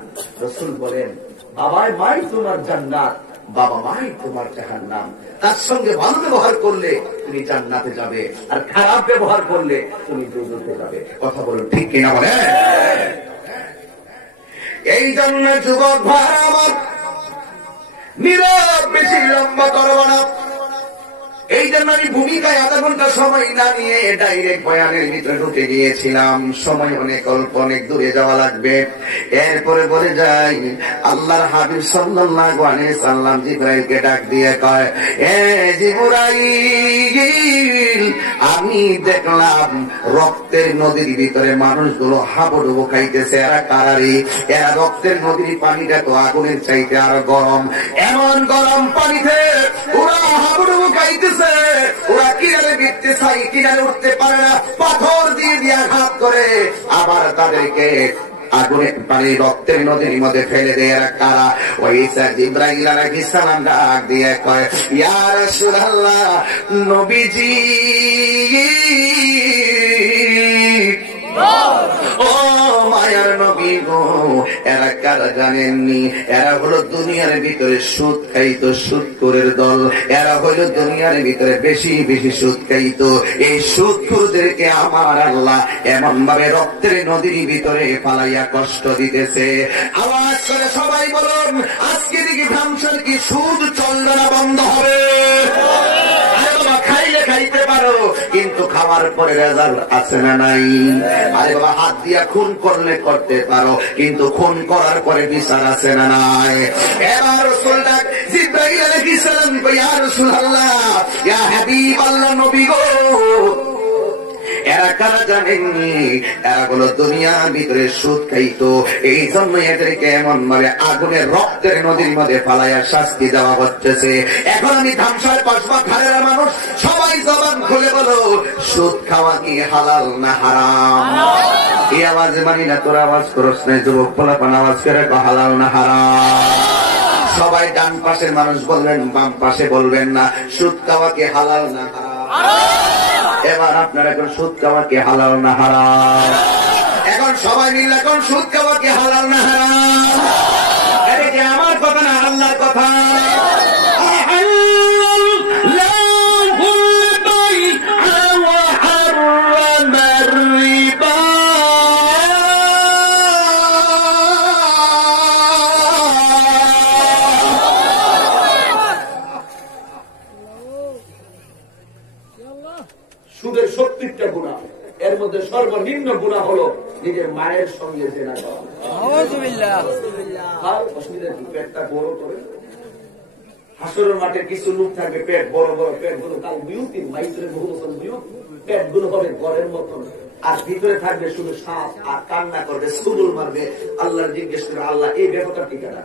রাসূল বলেন, বাবাই মাই তোমার জান্নাত, বাবা মাই তোমার জাহান্নাম। তার সঙ্গে ভালো ব্যবহার করলে তুমি জান্নাতে যাবে, আর খারাপ ব্যবহার করলে তুমি দোজখে যাবে। কথা বলুন ঠিক কিনা বলেন? এই জন্য যুবক ভাই আমার, নীরব বেশি লম্বা করব না। এই জন্য আমি ভূমিকায় আধা ঘন্টা সময় না নিয়ে ডাইরেক্ট বয়ানের ভিতরে ঢুকে গিয়েছিলাম। সময় অনেক অল্প, অনেক দূরে যাওয়া লাগবে। এরপরে বলে যাই, আল্লাহর হাবিব সাল্লাল্লাহু আলাইহি সাল্লাম জিবরাইলকে ডাক দিয়ে কয়, এ জিবরাইল, আমি দেখলাম রক্তের নদীর ভিতরে মানুষগুলো হাবুডুবু খাইতেছে। এরা কারারি, এরা রক্তের নদীর পানিটা তো আগুনের চাইতে আরো গরম। এমন গরম পানিতে ওরা হাবুডুবু খাইতেছে, ওরা কিনারে বিটতে চাই, কিনারে উঠতে পারে না, পাথর দিয়ে দিয়ে আঘাত করে আবার তাদেরকে আগুনের পানি রক্তের নদীর মধ্যে ফেলে দেয়। এরা কারা? ওই জিবরাইল আলাইহিস সালাম ডাক দিয়ে কয়, ইয়া রাসূলুল্লাহ, নবীজি, ও মায়ার নবী গো, এরা কারা জানেননি? এরা হলো দুনিয়ার ভিতরে সুদ খাইতো, সুদখোরের দল। এরা হলো দুনিয়ার ভিতরে বেশি বেশি সুদ খাইতো। এই সুদখোরদেরকে আমার আল্লাহ এমন ভাবে রক্তের নদীর ভিতরে পালাইয়া কষ্ট দিতেছে। আওয়াজ করে সবাই বলুন, আজকে দেখি ধ্বংসের কি সুদ চলবে না বন্ধ হবে? খাইলে খাইতে পারো, কিন্তু খাওয়ার পরে রেজাল্ট আছে না নাই? আরে বাবা, হাত দিয়া খুন করলে করতে পারো, কিন্তু খুন করার পরে বিচার আছে না নাই? এবার রাসূল ডাক জিবরাইল আলাইহিস সালাম, ইয়া রাসূলুল্লাহ, ইয়া হাবিবাল্লাহ, নবী গো, এরা কারা জানেননি? এরা গুলো দুনিয়ার ভিতরে সুদ খাইতো। এই জন্য এদেরকে এমন ভাবে আগুনের রক্তের নদীর মধ্যে ফালাইয়া শাস্তি দেওয়া হচ্ছে। এখন আমি ধামসার কসবা খালের মানুষ, সবাই জবান খুলে বলো, সুদ খাওয়া কি হালাল না হারাম? এই আওয়াজ মানি না, তোর আওয়াজ করস না, যুবক পোলাপান আওয়াজ করে হালাল না হারাম? সবাই ডান পাশের মানুষ বলবেন, বাম পাশে বলবেন না, সুদ খাওয়া কি হালাল না হারাম? এবার আপনারা এখন সুদ খাওয়া কি হালাল না হারাম? এখন সবাই মিলে এখন সুদ খাওয়া কি হালাল না হারাম? এটা কি আমার কথা না আল্লাহর কথা? সুদের 70টা গুনাহ, এর মধ্যে সর্বনিম্ন গুনাহ হলো নিজের মায়ের সঙ্গে জেনা করা। অসুবিধা কি? পেটটা বড় করে হাসরের মাঠে কিছু লোক থাকবে, পেট বড় বড়, পেট গুলো কাল বিউতি মাইত্রে বহু বছর বিউত, পেট গুলো হবে ঘরের মতন, আর ভিতরে থাকবে শুধু সাপ, আর কান্না করবে, সুবুল মারবে। আল্লাহ জিজ্ঞেস করে, আল্লাহ এই ব্যাপারটা ঠিকানা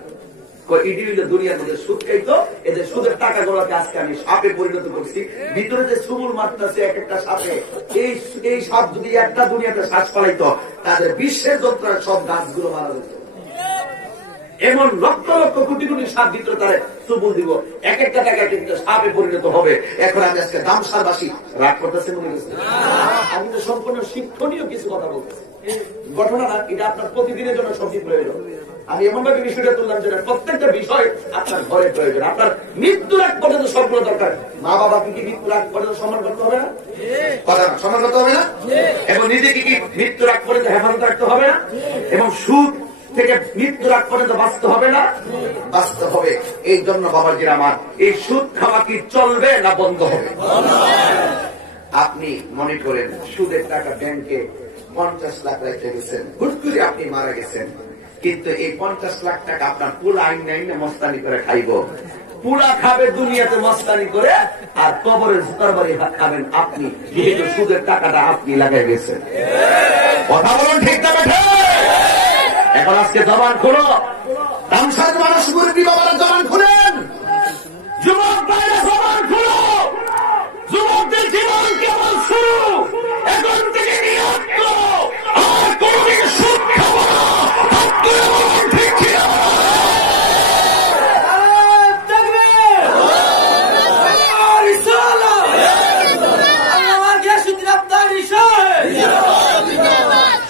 দুনিয়ার মধ্যে সুদ খাইতো, এদের সুদের টাকা গুলোকে আজকে আমি সাপে পরিণত করছি। ভিতরে যে সুবুল মারতেছে এক একটা সাপে, এই সাপ যদি একটা দুনিয়াতে শ্বাস পালাইতো, তাদের বিশ্বের যন্ত্রের সব গাছগুলো মারা যেত। এমন লক্ষ লক্ষ কোটি কোটি সাপ ভিতরে তারা সুবুল দিব, এক একটা টাকা কিন্তু সাপে পরিণত হবে। এখন আমি আজকে দামসারবাসী রাগ করতেছে মনে করছে, আমি তো সম্পূর্ণ শিক্ষণীয় কিছু কথা বলতেছি। ঘটনা না, এটা আপনার প্রতিদিনের জন্য সবজি প্রয়োজন। আমি এমন ভাবে বিষয়টা তুললাম যে প্রত্যেকটা বিষয় আপনার ঘরে প্রয়োজন। আপনার মৃত্যুর আগ পর্যন্ত সবগুলো দরকার। মা বাবাকে কি মৃত্যুর আগ পর্যন্ত সম্মান করতে হবে না? কথা না, সম্মান করতে হবে না? এবং নিজেকে কি মৃত্যুর আগ পর্যন্ত হেফাজত রাখতে হবে না? এবং সুদ থেকে মৃত্যুর আগ পর্যন্ত বাঁচতে হবে না? বাঁচতে হবে। এই জন্য বাবাজির আমার, এই সুদ খাওয়া কি চলবে না বন্ধ হবে? আপনি মনে করেন সুদের টাকা ব্যাংকে 50 লাখ রেখে গেছেন, হুট করে আপনি মারা গেছেন, কিন্তু এই 50 লাখ টাকা আপনার পুরা আইন নাই না মস্তানি করে খাইব, পুরা খাবে দুনিয়াতে মস্তানি করে, আর কবরে জুতার বাড়ি খাবেন আপনি, যেহেতু সুদের টাকাটা আপনি লাগাই গেছেন। কথা বলুন ঠিক না বেঠে? এখন আজকে জবান খুলো, রামসার মানুষ মুরব্বী বাবারা জবান খুলেন, যুবক ভাইরা জবান খুলো, যুবকদের জীবন কেবল শুরু, এখন থেকে নিয়ত করো আর কোনদিন সুদ খাবো না। ঠিক ছিল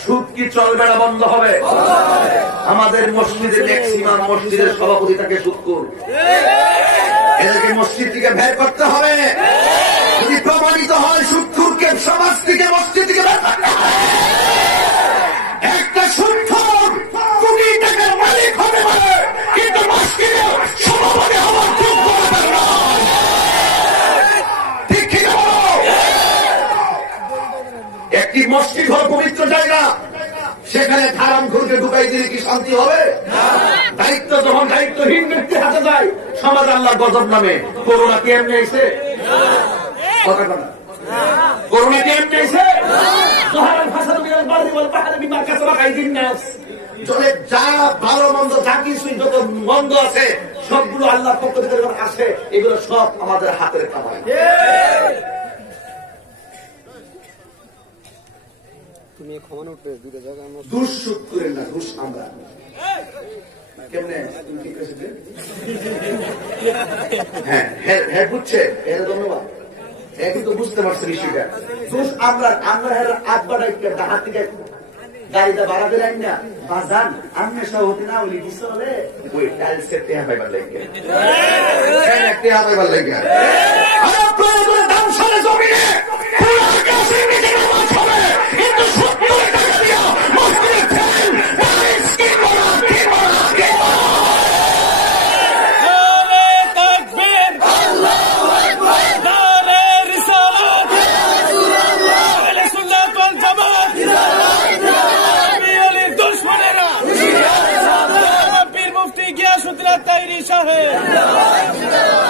সুদ কি চলবে না বন্ধ হবে? আমাদের মসজিদের ম্যাক্সিমাম মসজিদের সভাপতি থাকে সুদখোর, এদেরকে মসজিদ থেকে বের করতে হবে। যদি প্রমাণিত হয় সুদখোরকে সমাজ থেকে মসজিদ থেকে বের করতে হবে। একটা সুদখোর কোটি টাকার মালিক হতে পারে, কিন্তু মসজিদে সভাপতি হওয়ার যোগ্য ব্যাপার নয়। ঠিক কি না? একটি মসজিদ হল পবিত্র জায়গা, সেখানে হারাম খুরকে ঢুকাই দিলে কি শান্তি হবে? দায়িত্ব যখন দায়িত্বহীন ব্যক্তির হাতে যায়, সমাজ আল্লাহ গজব নামে। করোনা কি এমনি আইছে? করোনা কি এমনি আইছে? যা ভালো মন্দ যা কিছু যত মন্দ আছে সবগুলো আল্লাহর পক্ষ থেকে যখন আসে, এগুলো সব আমাদের হাতের কামাই। ঘুষ সুদ করেন না, ঘুষ আমরা কেমনে হ্যাঁ বুঝছে, এটা ধন্যবাদ। কিন্তু বুঝতে পারছে বিষয়টা। ঘুষ আমরা হাত বাড়াই হাত থেকে গাড়িটা বাড়া দিলেন না বাজান, আমি সভাপতি না বলি দিস হলে ওই টাইলসের টেহা পাইবার লাগে, টেহা পাইবার লাগে। দাম সারে জমিনে কিন্তু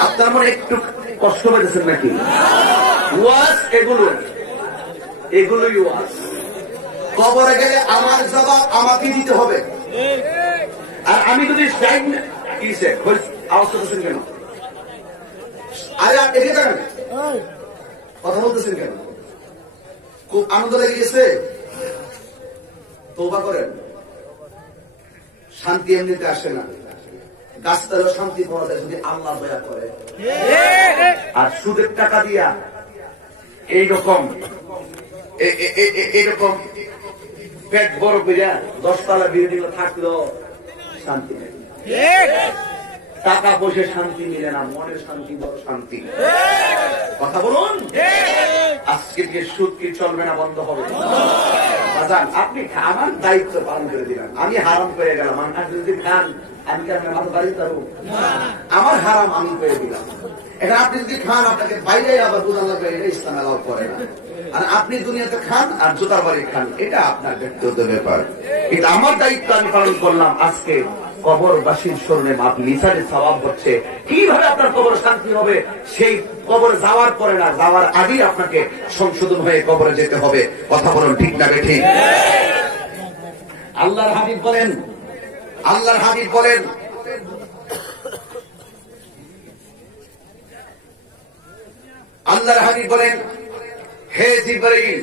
আপনার মনে একটু কষ্ট পেয়েছেন নাকি? ওয়াজ এগুলোই ওয়াজ। কবরে গেলে আমার জবাব আমাকে দিতে হবে। আর আমি যদি আওয়াজ করতেছেন কেন? আরে আপনি এদিকে থাকেন, কথা বলতেছেন কেন? খুব আনন্দ লেগে গেছে, তওবা করেন। শান্তি এমনিতে আসে না, গাছটারও শান্তি পাওয়া যায় যদি আল্লাহ দয়া করে। আর সুদের টাকা দিয়া এইরকম পেট বড় করিয়া 10 তলা বিল্ডিং থাকলেও শান্তি নেই। টাকা পয়সা শান্তি মিলে না, মনের শান্তি বড় শান্তি। কথা বলুন, আজকে থেকে সুদ কি চলবে না বন্ধ হবে? আপনি আমার দায়িত্ব পালন করে দিলেন, আমি হারাম পেয়ে গেলাম। আপনি যদি খান আমি কেন মাথা বাড়িতে পারবো? আমার হারাম আমি পেয়ে দিলাম। এখন আপনি যদি খান আপনাকে বাইরে আবার বোঝা লাগবে, এটা ইসলাম এলাও করে না। আর আপনি দুনিয়াতে খান আর জুতার বাড়ি খান, এটা আপনার ব্যক্তিগত ব্যাপার। কিন্তু আমার দায়িত্ব আমি পালন করলাম। আজকে কবরবাসীর স্মরণে মাপ লিসানের সওয়াব হচ্ছে। কিভাবে আপনার কবর শান্তি হবে? সেই কবরে যাওয়ার পরে না, যাওয়ার আগেই আপনাকে সংশোধন হয়ে কবরে যেতে হবে। কথা বলুন ঠিক না বেঠিক? আল্লাহর হাবিব বলেন, আল্লাহর হাবিব বলেন, আল্লাহর হাবিব বলেন, হে জিবরাইল,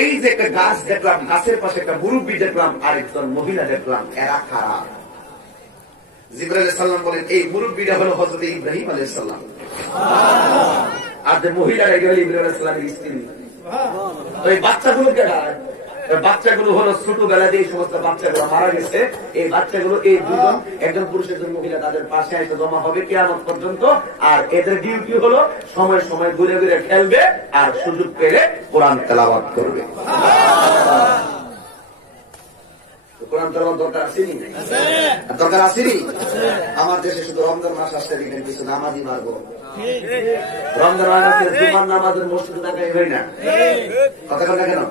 এই যে একটা গাছ দেখলাম, গাছের পাশে একটা মুরব্বী দেখলাম, আর একজন মহিলা দেখলাম, এরা খারাপ। জিবরাইল আলাইহিস সালাম বলেন, এই মুরব্বীটা হলো হযরত ইব্রাহিম আলাইহিস সালাম, আর যে মহিলাটা হলো ইব্রাহিম আলাইহিস সালামের স্ত্রী। ওই বাচ্চাগুলো বাচ্চাগুলো হলো ছোটবেলায় এই সমস্ত বাচ্চাগুলো মারা গেছে। এই বাচ্চাগুলো এই দুজন, একজন পুরুষ একজন মহিলা, তাদের পাশে এসে জমা হবে কিয়ামত পর্যন্ত। আর এদের ডিউটি হলো সময় সময় ঘুরে ঘুরে খেলবে আর সুযোগ পেলে কোরআন তেলাওয়াত করবে। কোরআন তেলাওয়াত দরকার আসেনি? দরকার আসেনি? আমার দেশে শুধু রমজান মাস আসতে দেখেন কিছু নামাজি মারবো। রমজান মাস আসলে জুমার নামাজের মসজিদে দেখাই হয় না, কথা কথা কেন?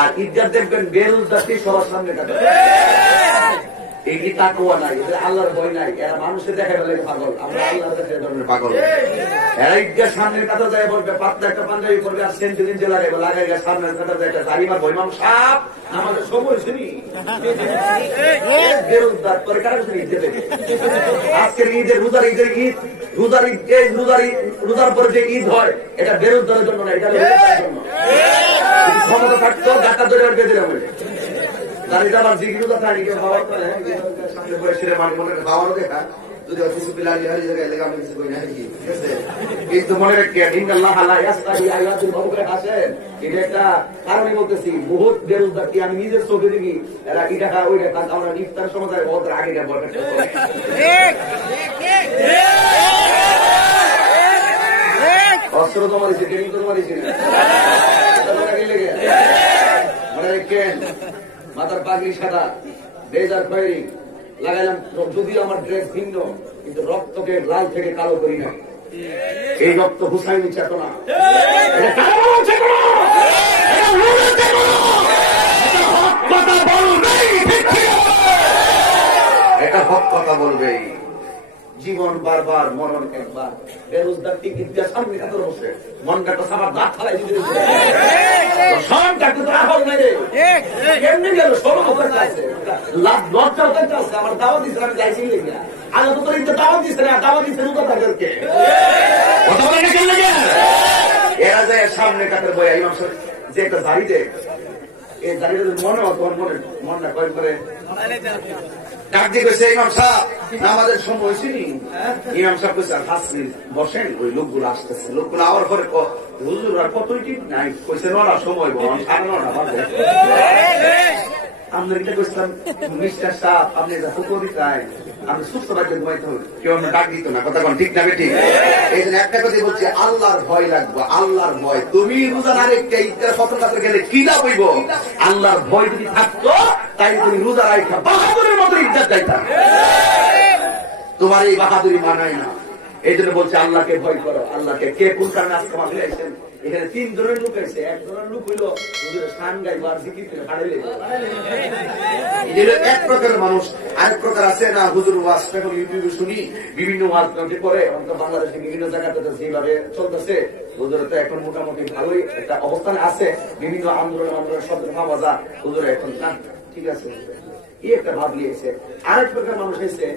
আর ঈদগাহ দেখবেন বেরোজগার সবার সামনে কাটে। এই কি তাকওয়া নাই, এদের আল্লাহর ভয় নাই, এরা মানুষের দেখা গেলে পাগল, আমরা আল্লাহর দেখা ধরনের পাগল। এরা ঈদগাহ সামনের কাছে যায় বলবে পাতলা একটা পাঞ্জাবি পরবে আর সেন্ট গেঞ্জি লাগাইবে, লাগাই গিয়ে সামনের কাছে যায় জারিমার ভয় মাম সাপ আমাদের সময় শুনি বেরোজগার করে কারা ঈদ দেবে। আজকের ঈদের রোজার ঈদের ঈদ, রোজার ঈদ, এই রোজার পরে যে ঈদ হয় এটা বেরোজগারের জন্য না, এটা রোজার জন্য। ক্ষমতা থাকতো গাটা ধরে আর বেঁধে যাবে দাঁড়িয়ে আবার জিগিরও তো থাকে খাওয়ার সামনে বয়সের মানে মনে খাওয়ারও দেখা যদি কিছু বিলালি হারি জায়গায় লেগে আমি কিছু কই না ঠিক আছে। কিন্তু মনে রাখেন ইন্নাল্লাহ লা ইয়াস্তাহি আয়াতুল বাবুকে হাসেন, এটা একটা কারণে বলতেছি বহুত বেরোজগার কি আমি নিজের চোখে দেখি এরা কি টাকা ওই টাকা আমরা ইফতার সময় ওদের আগে ঠিক অস্ত্র তো মারিছে, ট্রেনিং তো মারিছে না মনে রাখেন। মাথার পাগড়ি সাদা, লেজার ফায়ারিং লাগাইলাম, যদিও আমার ড্রেস ভিন্ন কিন্তু রক্তকে লাল থেকে কালো করি না। এই রক্ত হুসাইনি চেতনা, এটা হক কথা বলবেই। জীবন বারবার, মরণ একবার। বেরোজগার টিকিট দিয়ে সামনে কাতর বসে মনটা তো আমার দাঁত ফালাই দিতে কেমনি গেল ষোলো বছর আছে লজ্জা আছে। আমার দাওয়া দিচ্ছে আমি যাইছি আগে তো তোর দাওয়া দিচ্ছে না, দাওয়া দিচ্ছে তাদেরকে কথা বলে এরা যায় সামনে কাতের বই যে একটা দাঁড়িয়ে এই দাঁড়িয়ে মনে হয় তোমার মনটা কয়েক করে ডাক দিয়ে গেছে ইমাম সাহেব আমাদের সময় হয়েছিনি। ইমাম সাহেব কইছে হাসিন বসেন, ওই লোকগুলো আসতেছে। লোকগুলো আওয়ার পরে হুজুর আর কতই ঠিক নাই কইছে নটা সময় সাড়ে 9টা বাজে। আমরা এটা কইছিলাম মিস্টার সাহেব আপনি হুকুরি চাই আমি সুস্থ রাখতে ঘুমাইতে হবে, কেউ আমরা ডাক দিত না, কথা কোন ঠিক না বেঠিক? এই জন্য একটা কথা বলছি, আল্লাহর ভয় লাগবে, আল্লাহর ভয়। তুমি রোজার আরেকটা ঈদের ফতর কাছে গেলে কি লাভ হইব? আল্লাহর ভয় যদি থাকতো তাই তুমি রোজার আরেকটা বাহাদুরের মতো ইজ্জত যাইতা। তোমার এই বাহাদুরি মানায় না, এই জন্য বলছে আল্লাহকে ভয় করো। আল্লাহকে কে কোন কারণে আজকে মাহফিলে আইছেন? এখানে 3 ধরনের লোক আছে। এক ধরনের লোক হইল শান গাইব আর জিকির করে হারাইলে, এক প্রকারের মানুষ। আরেক প্রকার আছে না হুজুর ওয়াজ ইউটিউবে শুনি, বিভিন্ন ওয়াজ করে বাংলাদেশে বিভিন্ন জায়গাতে যেভাবে চলতেছে হুজুর তো এখন মোটামুটি ভালোই একটা অবস্থানে আছে। বিভিন্ন আন্দোলন সব পাওয়া যায় হুজুর এখন না ঠিক আছে একটা ভাব লিয়েছে। আরেক প্রকার মানুষ এসে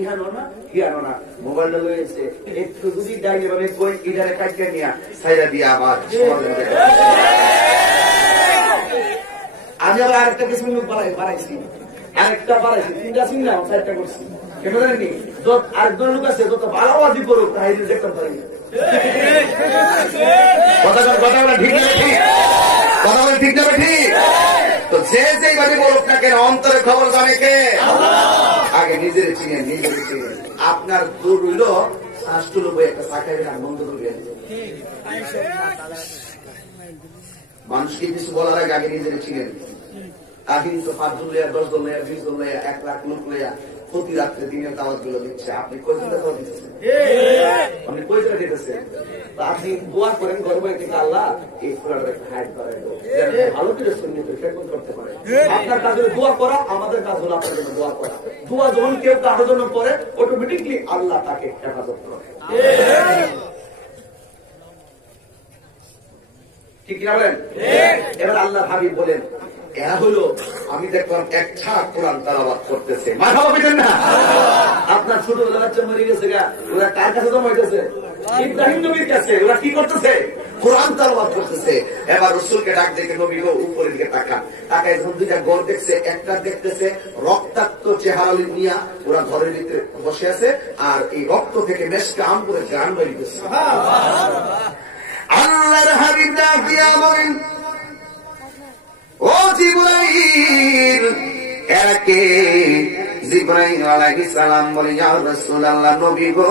ইহানো না হিয়ানো না মোবাইলটা লয়েছে একটু যদি ডাইনে ভাবে কই ইধারে কাটিয়ে নিয়ে সাইরা দিয়ে আবার আমি আবার আরেকটা কিছু লোক বাড়াইছি, আরেকটা বাড়াইছি, 3টা চিন্তা 4টা করছি। কেন জানি আরেকজন লোক আছে যত ভালোবাজি করুক তাই দেখতে পারি কথা বলে ঠিক না ঠিক? কথা বলে ঠিক না ঠিক? তো যে যেইভাবে বলুক না কেন অন্তরে খবর জানে কে? আগে নিজের চিনেন, নিজের চিনেন। আপনার দূর হইল শ্বাসগুলো বই একটা চাকাইবে আর বন্ধ করবে। মানুষকে কিছু বলার আগে আগে নিজের চিনেন। কাহিনী তো 5 জন লইয়া 10 জন লইয়া 20 জন লইয়া 1 লাখ লোক লইয়া প্রতি রাত্রে দিনের দাওয়াত গুলো দিচ্ছে। আপনি কই দিতে দিচ্ছেন? আপনি কই দিতেছেন? আপনি দোয়া করেন গর্ব থেকে আল্লাহ এই ফুলাটা একটু হাইড করাই দেবো, ভালো করে সুন্নিত খেদমত করতে পারে। আপনার কাজ হলো দোয়া করা, আমাদের কাজ হলো আপনার জন্য দোয়া করা। দোয়া যখন কেউ কারোর জন্য করে অটোমেটিকলি আল্লাহ তাকে হেফাজত করে। ঠিক কিনা বলেন? এবার আল্লাহ হাবিব বলেন এরা হইল আমি দেখলাম এক ছাড় কোরআন তেলাওয়াত করতেছে। মারহাবা বলেন না? আপনার ছোটবেলা বাচ্চা মরে গেছে গা, ওরা কার কাছে জমা হইতেছে? ইব্রাহিম নবীর কাছে। ওরা কি করতেছে? কোরআন তেলাওয়াত করতেছে। এবার রাসূলকে ডাক দেখে নবী গো উপরের দিকে তাকান। তাকায় যখন দুইটা ঘর দেখছে, একটা দেখতেছে রক্তাক্ত চেহারা নিয়া ওরা ঘরের ভিতরে বসে আছে, আর এই রক্ত থেকে মেশকে আম করে গান বেরিয়েছে। আল্লাহর হাবিব ডাক দিয়া বলেন ও জিবরাইল। এরা কে? জিবরাইল আলাইহিস সালাম বলে, ইয়া রাসূলুল্লাহ, নবী গো,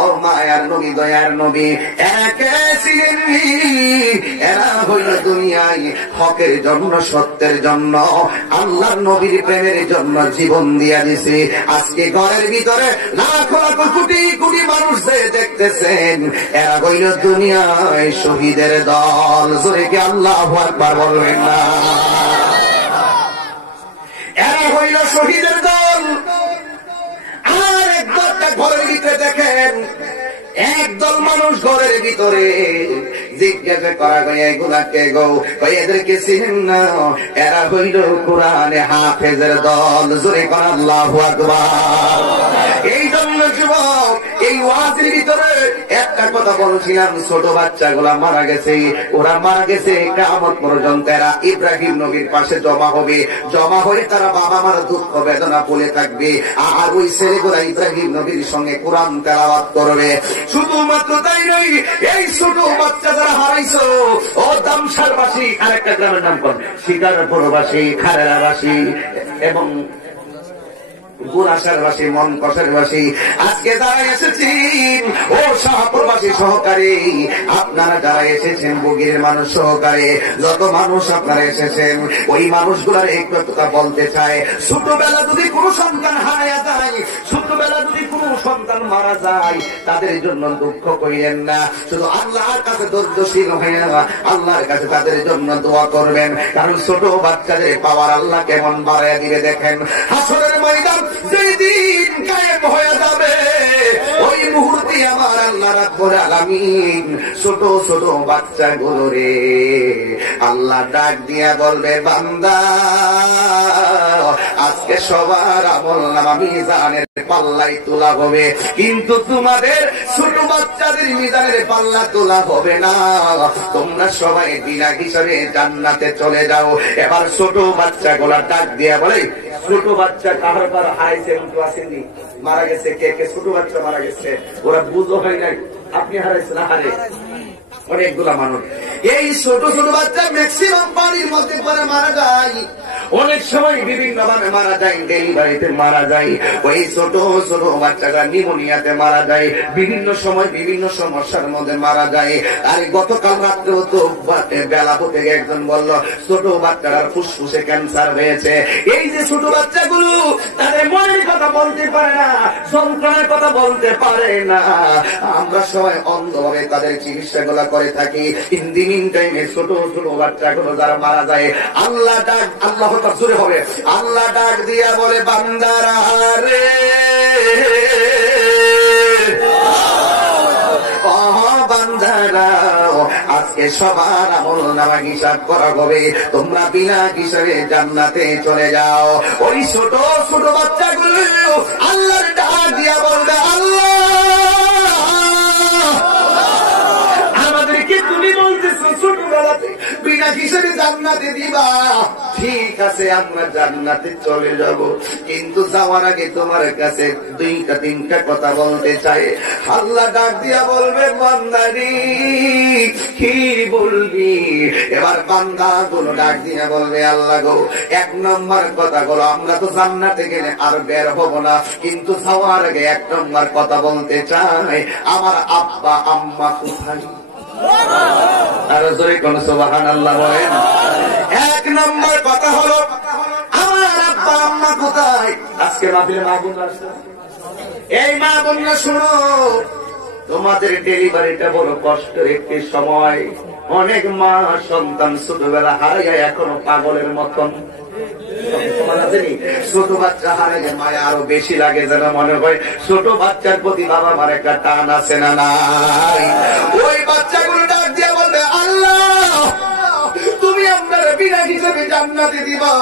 ও মায়ার নবী, দয়ার নবী, এরা কে চিনেননি? এরা হইল দুনিয়ায় হকের জন্য, সত্যের জন্য, আল্লাহর নবীর প্রেমের জন্য জীবন দিয়া দিছে। আজকে ঘরের ভিতরে লাখ লাখ কোটি কোটি মানুষ দেখতেছেন, এরা হইল দুনিয়ায় শহীদের দল। জোরে কি আল্লাহু আকবার বলবেন না? এরা হইল শহীদের দল। আর একবার ঘরের ভিতরে দেখেন, একদল মানুষ ঘরের ভিতরে জিজ্ঞাসা করা গো, এগুলা কে গো? এদেরকে চিনেন না? এরা হইল কোরআনে হাফেজের দল। জোরে কর আল্লাহু আকবার। এই জন্য যুবক, এই ওয়াজের ভিতরে একটা কথা বলছিলাম, ছোট বাচ্চাগুলা মারা গেছে, ওরা মারা গেছে কিয়ামত পর্যন্ত। এরা ইব্রাহিম নবীর পাশে জমা হবে, জমা হয়ে তারা বাবা মার দুঃখ বেদনা বলে থাকবে, আর ওই ছেলেগুলা ইব্রাহিম নবীর সঙ্গে কোরআন তেলাওয়াত করবে। শুধুমাত্র তাই নয়, এই ছোট বাচ্চা যারা হারাইছো, ও দামসারবাসী, আরেকটা গ্রামের নাম কোন, শিকারপুরবাসী, খারেরাবাসী এবং গুরাসারবাসী, মনকষারবাসী, আজকে যারা এসেছেন, ও শাহপুরবাসী সহকারে, আপনারা যারা এসেছেন বগির মানুষ সহকারে, যত মানুষ আপনারা এসেছেন, ওই মানুষগুলার একটু কথা বলতে চায়। ছোটবেলা যদি কোনো সন্তান হারায়া যায়, ছোটবেলা যদি কোনো সন্তান মারা যায়, তাদের জন্য দুঃখ করিলেন না, শুধু আল্লাহর কাছে ধৈর্যশীল হয়ে আল্লাহর কাছে তাদের জন্য দোয়া করবেন। কারণ ছোট বাচ্চাদের পাওয়ার আল্লাহ কেমন বাড়াইয়া দিবে দেখেন। হাসরের ময়দান যেদিন কায়েম হয়ে যাবে, ওই মুহূর্তে আমার আল্লাহ রাব্বুল আলামিন ছোট ছোট বাচ্চাগুলো রে আল্লাহ ডাক দিয়া বলবে, বান্দা, আজকে সবার আমলনামা মিজানের পাল্লাই তোলা হবে, কিন্তু তোমাদের ছোট বাচ্চাদের মিজানের পাল্লা তোলা হবে না। তোমরা সবাই বিনা হিসাবে জান্নাতে চলে যাও। এবার ছোট বাচ্চাগুলা ডাক দিয়া বলে, ছোট বাচ্চা কাহার কার হারাইছে, উল্টো আসেননি, মারা গেছে, কে কে ছোট বাচ্চা মারা গেছে, ওরা বুঝো হয় নাই, আপনি হারাইছেন না? হারে অনেকগুলা মানুষ। এই ছোট ছোট বাচ্চা ম্যাক্সিমাম পানির মধ্যে পরে মারা যায়, অনেক সময় বিভিন্ন ভাবে মারা যায়, ডেলিভারিতে মারা যায়, ওই ছোট ছোট বাচ্চারা নিউমোনিয়াতে মারা যায়, বিভিন্ন সময় বিভিন্ন সমস্যার মধ্যে মারা যায়। আর গতকাল রাত্রেও তো বেলা থেকে একজন বলল, ছোট বাচ্চারা ফুসফুসে ক্যান্সার হয়েছে। এই যে ছোট বাচ্চাগুলো, তাদের মনের কথা বলতে পারে না, যন্ত্রণার কথা বলতে পারে না, আমরা সবাই অন্ধভাবে তাদের চিকিৎসা গুলা করে থাকি। ইন টাইমে ছোট ছোট বাচ্চাগুলো যারা মারা যায়, আল্লাহ ডাক, আল্লাহ জোরে হবে, আল্লাহ ডাক দিয়া বলে, বান্দারা রে, বান্দারা, আজকে সবার আমলনামা হিসাব করা হবে, তোমরা বিনা হিসাবে জান্নাতে চলে যাও। ওই ছোট ছোট বাচ্চাগুলো আল্লাহর ডাক দিয়া বলবে, আল্লাহ, আমাদেরকে তুমি বলতেছো ছোটবেলাতে বিনা হিসাবে জান্নাতে দিবা, ঠিক আছে, আমরা জান্নাতে চলে যাব, কিন্তু যাওয়ার আগে তোমার কাছে দুইটা তিনটা কথা বলতে চাই। আল্লাহ ডাক দিয়া বলবে, বান্দারি কি বলবি? এবার বান্দা গুলো ডাক দিয়া বলবে, আল্লাহ গো, এক নম্বর কথা বলো, আমরা তো জান্নাতে গেলে আর বের হব না, কিন্তু যাওয়ার আগে এক নম্বর কথা বলতে চাই, আমার আব্বা আম্মা কোথায়? আর জোরে কোন সুবহানাল্লাহ বলেন। এক নম্বর কথা হলো, আমার আব্বা আম্মা কোথায়? আজকে মাহফিলে মা বোনরা আসছে, এই মা বোনরা শুনো, তোমাদের ডেলিভারিটা বড় কষ্টের একটি সময়। অনেক মা সন্তান ছোটবেলা হারাইয়া এখনো পাগলের মতন। ছোট বাচ্চা হারাইলে মায়া আরো বেশি লাগে, যেন মনে হয় ছোট বাচ্চার প্রতি বাবা মার একটা টান আছে না নাই? ওই বাচ্চাগুলো ডাক দিয়ে বলবে, আল্লাহ, তুমি আপনারা বিনা হিসেবে জান্নাতে দিবা,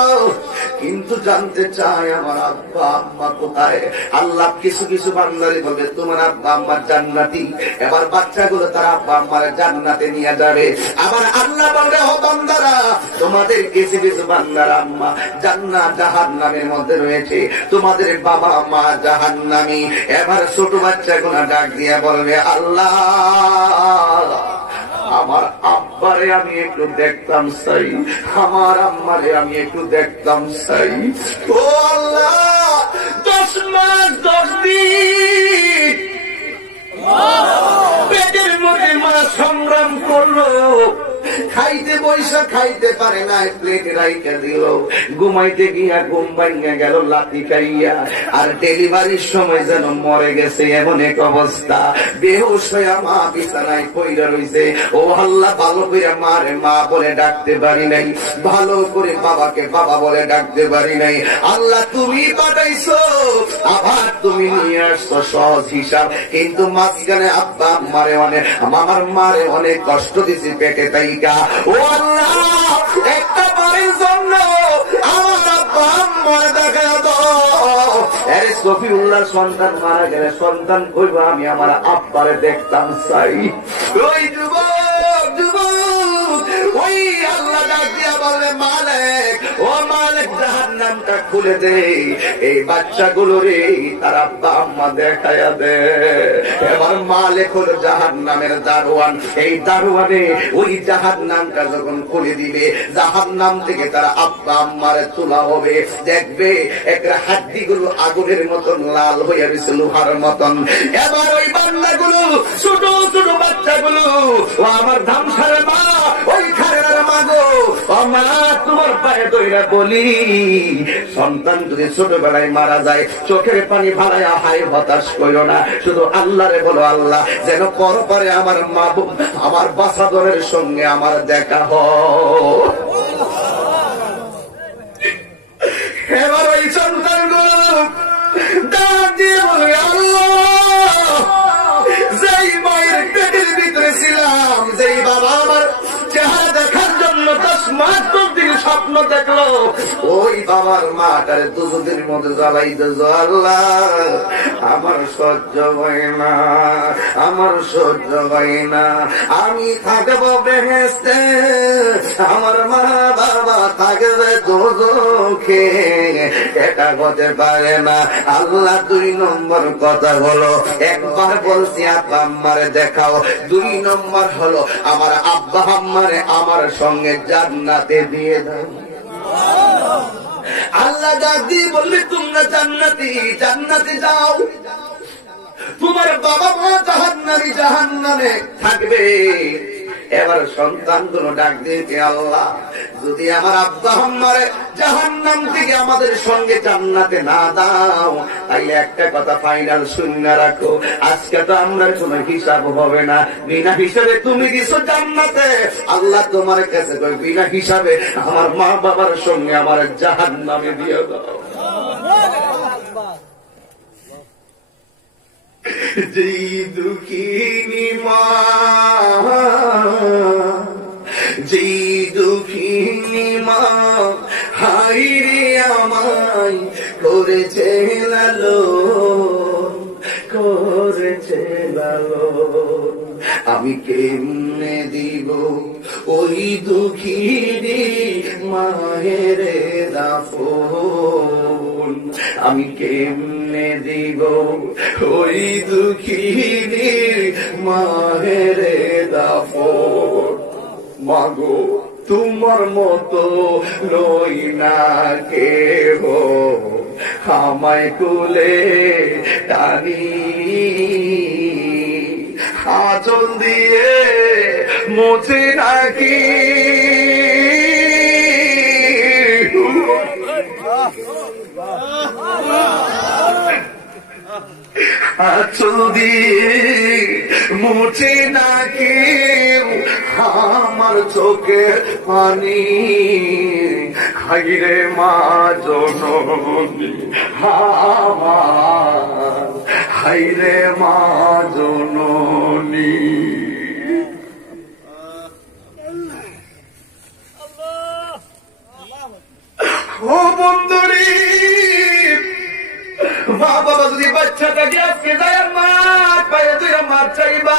কিন্তু জানতে চাই আমার আব্বা আম্মা কোথায়? আল্লাহ কিছু কিছু বান্দারে বলবে, তোমার আব্বা আম্মার জান্নাতি। এবার বাচ্চাগুলো তার আব্বা আম্মার জান্নাতে নিয়ে যাবে। আবার আল্লাহ বলবে, ও বান্দারা, তোমাদের কিছু কিছু বান্দার আম্মা জান্নাত জাহান্নামের মধ্যে রয়েছে, তোমাদের বাবা মা জাহান্নামী। এবার ছোট বাচ্চাগুলো ডাক দিয়ে বলবে, আল্লাহ, আমার আব্বারে আমি একটু দেখতাম চাই, আমার আম্মারে আমি একটু দেখতাম চাই। ও আল্লাহ, 10 মাস 10 দিন পেটের মধ্যে মা সংগ্রাম করলো, খাইতে বৈশা খাইতে পারে না, প্লেটে রাইখা দিল, ঘুমাইতে গিয়া ঘুম ভাঙা গেল লাথি খাইয়া, আর ডেলিভারির সময় যেন মরে গেছে এমন এক অবস্থা, বেহুশ হয়ে মা বিছানায় পইরা রইছে। ও আল্লাহ, ভালো করে মারে মা বলে ডাকতে পারি নাই, ভালো করে বাবাকে বাবা বলে ডাকতে পারি নাই। আল্লাহ তুমি পাঠাইছো, আবার তুমি নিয়ে আসছো সহজ হিসাব, কিন্তু মাঝখানে আব্বা আম্মারে অনেক, আমার মারে অনেক কষ্ট দিছি পেটে তাই। ও আল্লাহ, একটা বাড়ির জন্য আমার আব্বা আম্মারে দেখা দাও। আরে সফিউল্লাহ সন্তান মারা গেলে সন্তান কইব আমি আমার আব্বারে দেখতাম চাই। ওই যুবক যুবক ওই আল্লাহ ডাক দিয়া বলে, মালিক ও মালিক, জাহান্নামটা খুলে দে, এই বাচ্চাগুলো রে তার আব্বা আম্মা দেখায়া দে। এবার মালিক হলো জাহান্নামের দারোয়ান, এই দারোয়ানে ওই জাহান্নামটা যখন খুলে দিবে, জাহান্নাম থেকে তারা আব্বা আম্মারে তোলা হবে, দেখবে একটা হাড্ডি গুলো আগুনের মতন লাল হয়ে গেছে, লোহার মতন। এবার ওই বান্দাগুলো, ছোট ছোট বাচ্চাগুলো, ও আমার ধামসারে মা, ওই খারের মা গো, ও মা তোমার পায়ে দইরা বলি, সন্তান যদি ছোটবেলায় মারা যায় চোখের পানি ভাড়াইয়া হাই হতাশ করো না, শুধু আল্লাহরে বলো, আল্লাহ যেন পরপারে আমার মা আমার বাসাদরের সঙ্গে আমার দেখা হয়। এবার ওই সন্তানগুলো ডাক দিয়ে বলে, আল্লাহ যেই মায়ের পেটের ভিতরে ছিলাম, যেই বাবা আমার চেহারা দেখার জন্য 10 মাস 10 দিন স্বপ্ন দেখলো, ওই বাবার মাটারে দুদিনের মধ্যে জ্বালাই দিল। আল্লাহ আমার সহ্য হয় না, আমার সহ্য হয় না, আমি থাকবো বেহেশতে, আমার মা বাবা থাকবে দোজখে, এটা হতে পারে না। আল্লাহ 2 নম্বর কথা হলো, একবার বলছি আব্বা আম্মারে দেখাও, 2 নম্বর হলো আমার আব্বা আম্মারে আমার সঙ্গে জান্নাতে দিয়ে দাও। আল্লাহ ডাক দিয়ে বললে, তোমরা জান্নাতি, জান্নাতে যাও, তোমার বাবা মা জাহান্নামী, জাহান্নামে থাকবে। এবার সন্তানগুলো ডাক দিয়েছে, আল্লাহ যদি আমার আব্বা আম্মারে জাহান্নাম থেকে আমাদের সঙ্গে জান্নাতে না দাও, তাইলে একটা কথা ফাইনাল শুনে রাখো, আজকে তো আমরা কোনো হিসাব হবে না, বিনা হিসাবে তুমি দিছো জান্নাতে, আল্লাহ তোমার কাছে কই বিনা হিসাবে আমার মা বাবার সঙ্গে আমার জাহান্নামে দিয়ে দাও। যেই দুঃখিনী মা, যেই দুঃখিনী মা হাইরে আমায় করেছে লালন, করেছে লালন, আমি কেমনে দিব ওই দুঃখিনী মায়ের দাফন, আমি কেমনে দিব ওই দুঃখিনী মায়ের দাফন। মাগো তোমার মতো নই না কেহ, আমায় কোলে টানি আঁচল দিয়ে মুছে নাকি, আঁচল দিয়ে মুছে নাকি আমার চোখের পানি, হাইরে মা জননী আমার, হাইরে মা জননী। ও বন্ধুরি, মা বাবা যদি বাচ্চাটাকে আজকে যায় মার পায়ে তুই মার চাইবা,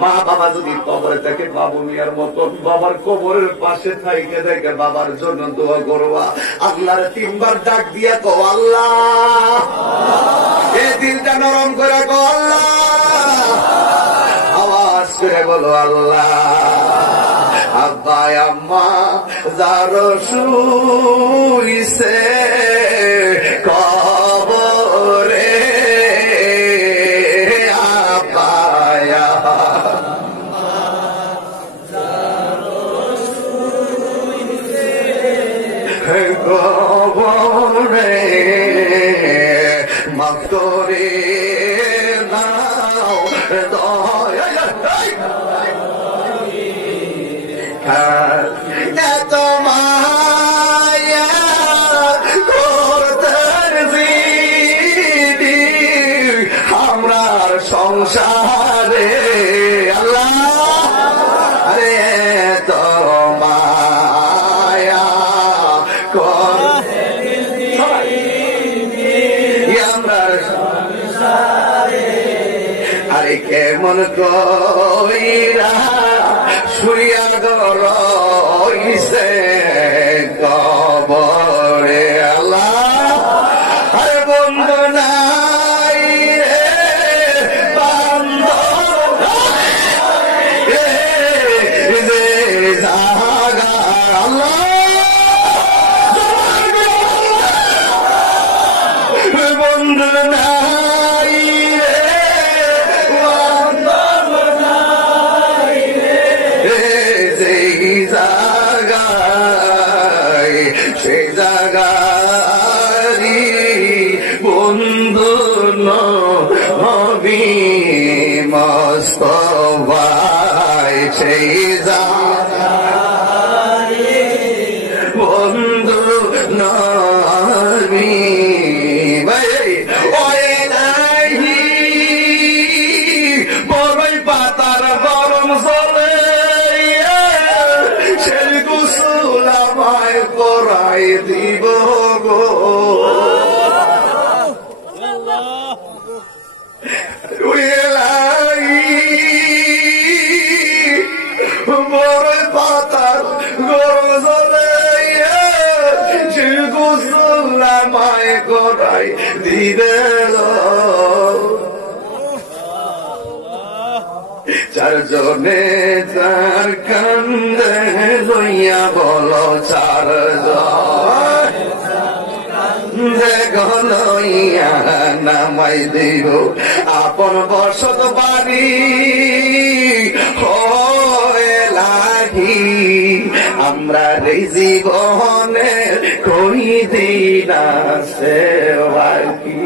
মা বাবা যদি কবরে থাকে বাবু মিয়ার মতন বাবার কবরের পাশে থাইকে দেখে বাবার জন্য দোয়া করবা, আল্লাহর 3 বার ডাক দিয়া কো, আল্লাহ এই দিলটা নরম করে কো, আল্লাহ আওয়াজ করে বলো আল্লাহ। আব্বা আম্মা যারো শুইছে কবরে, আব্বা কবরে মাফ করে দাও দয়া, এত মায়া করতেন জিদি আমরার সংসারে আল্লাহ, আরে এত মায়া করতেন আমরার সংসারে, আরে কেমন কইরা শুইয়া গরইছে কবরে আল্লাহ। আরে বন্ধু নাই রে বান্ধব যে জাগা আল্লাহ, বন্ধু নাই রে বান্ধব নাই রে সেই জাগায়, সেই জাগারি বন্ধু নবী মুস্তাফায়, সেই জাগারি বন্ধু নবী বড়ই পাতার গরম চলে সেই গোসল আমায় করাই দিব গো, বড়ই পাতার গরম চলে সেই গোসল আমায় করাই দিবে গো। চারজনে তার কান্দে লইয়া বলো চারজন লইয়া নামাই দিব আপন বসত বাড়ি হয়ে লাগি আমরা এই জীবনে কই দিন আছে বাকি।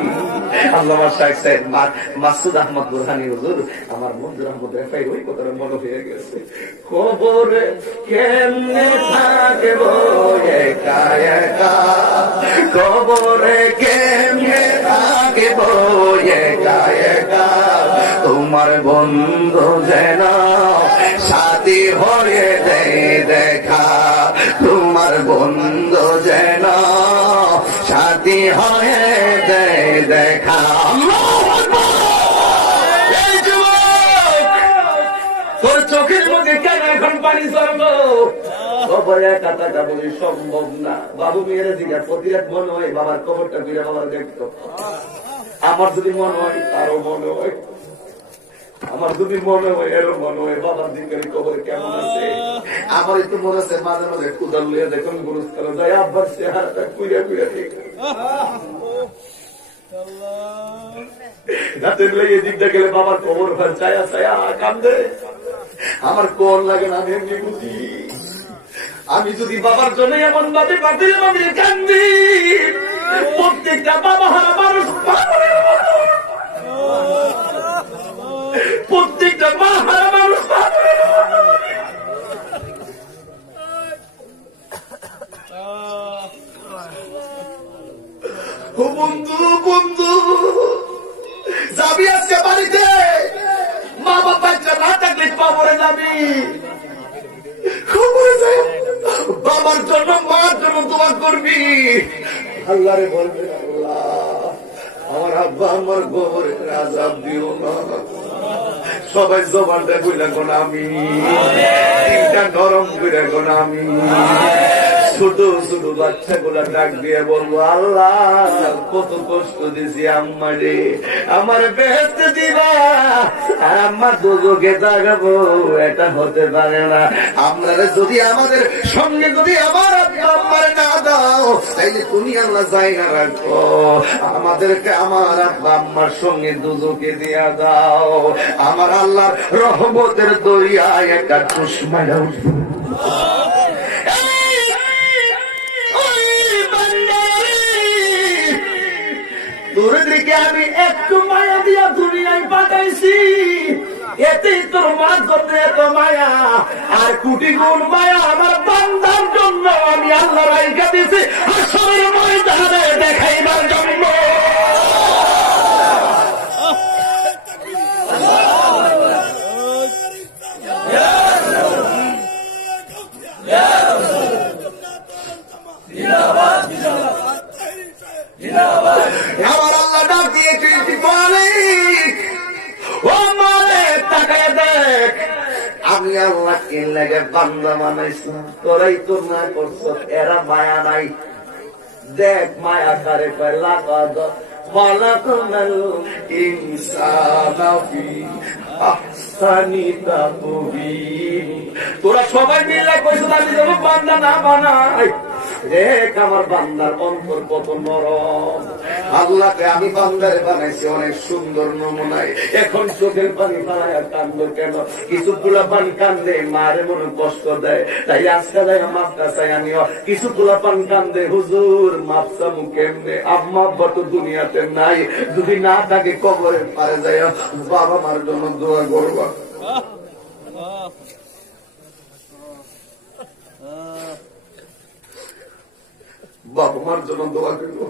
আল্লামা শাইখ সাহেব মাসুদ আহমদ বুরহানি হুজুর আমার বন্ধু রহমত রেফাই ওই কথাটা মনে হয়ে গেছে, কবরে কেমনে থাকব একা একা, কবরে কেমনে থাকব একা একা, তোমার বন্ধু যেন সাথী হয়ে দেয় দেখা, তোমার বন্ধু যেন সাথী হয়ে দেয় দেখা। এই যুবক তোর চোখের মধ্যে কেন এখন পানি চললো? কবরে কাটাটা বলি সম্ভব না। বাবু মেয়েরা জিজ্ঞাসা প্রতি রাত মনে হয় বাবার কবরটা ঘুরে বাবার দেখতো, আমার যদি মনে হয় তারও মনে হয়, আমার যদি মনে হয় এরও মনে হয় বাবার দিকে কবরে কেমন আছে। আমার একটু মনে আছে মাঝে মাঝে কুদাল লিয়ে দেখুন গুরুজ করে যায় আব্বার চেহারাটা কুইয়া কুইয়া ঠিক রাতে বেলা এই দিকটা গেলে বাবার কবর ঘর ছায়া ছায়া কান্দে। আমার কোন লাগে না আমি এমনি বুঝি, আমি যদি বাবার জন্য এমন ভাবে বাতিল ভাবে কান্দি, প্রত্যেকটা বাবা হারা মানুষ প্রত্যেকটা মা হারা মানুষ বন্ধু বন্ধু যাবি আজকে বাড়িতে, মা বাচ্চা না থাকলে কবরে যাবি, কবরে যাই বাবার জন্য মার জন্য দোয়া করবি, আল্লাহরে বলবে আল্লাহ আমার আব্বা আমার কবরে আযাব দিও না। সবাই জবানটা কইলা কোন আমি, দিনটা নরম কইরা কোন আমি, ছোট ছোট বাচ্চাগুলা ডাক দিয়ে বলবো, আল্লাহ কত কষ্ট দিছি আম্মারে, আমার বেহেশতে দিবা আর আম্মা দোজখে তাকাবো, এটা হতে পারে না। আমরা যদি আমাদের সঙ্গে যদি আমার আব্বার না দাও, তাইলে তুমি আল্লাহ যাই না রাখো, আমাদেরকে আমার আব্বা আম্মার সঙ্গে দোজখে দিয়া দাও। আমার আল্লাহর রহমতের দরিয়ায় একটা চশমায় উঠবে। তোর দিকে আমি একটু মায়া দিয়া দুনিয়ায় পাঠাইছি, এতেই তোর মা করতে এত মায়া, আর কোটি গুণ মায়া আমার বান্দার জন্য আমি আল্লাহ রাইখা দিছি আসরের ময়দানে দেখাইবার জন্য। আমার আল্লাহ ডাক দিয়ে মালিক, ও মালিক তাকায় দেখ, আমি আল্লাহ কে লাগে বান্দা বানাইছিলাম, তোরাই তো না করছ, এরা মায়া নাই। দেখ মায়া কারে কয়, লাকাদ খালাকনাল ইনসানা ফি আহসানি তাকওয়িম। তোরা সবাই মিলে কইছিস আমি যেন বান্দা না বানাই। দেখ আমার বান্দার অন্তর কত নরম। আল্লাহকে আমি বান্দারে বানাইছি অনেক সুন্দর নমুনায়। এখন চোখের পানি বানায় কান্দো কেন? কিছু পোলাপান কান্দে মারে মনে কষ্ট দেয়, তাই আজকে দেয় মাপ কাছাই আমিও। কিছু পোলাপান কান্দে হুজুর মাপ চামু কেমনে? আম্মা আব্বা তো দুনিয়াতে নাই, যদি না থাকে কবরের পারে যায় বাবা মার জন্য দোয়া করবা। বাবা মার জন্য দোয়া করবো।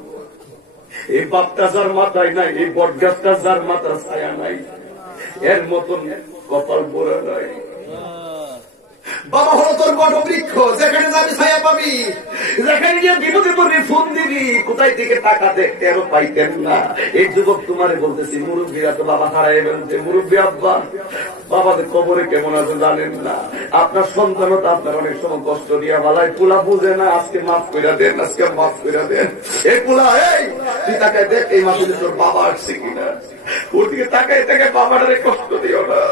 এই বাপটা যার মাথায় নাই, এই বট গাছটা যার মাথার ছায়া নাই, এর মতন কপাল বড় নাই। বাবা হলো তোর বট বৃক্ষ, যেখানে যাবি ছায়া পাবি, যেখানে গিয়ে বিপদে পড়বি ফোন দিবি, কোথায় থেকে টাকা দেখতে আরো পাইতেন না। এই যুবক তোমারে বলতেছি, মুরব্বীরা তো বাবা হারাই বলছে, মুরব্বী আব্বা বাবাদের কবরে কেমন আছে জানেন না। আপনার সন্তানও তো আপনার অনেক সময় কষ্ট দিয়া বালায়, পোলা বুঝে না, আজকে মাফ করে দেন, আজকে মাফ করে দেন। এই পোলা এই তুই তাকায় দেখ এই মাসে তোর বাবা আসছে কিনা, ওর দিকে তাকায় তাকায় বাবাটারে কষ্ট দিও না।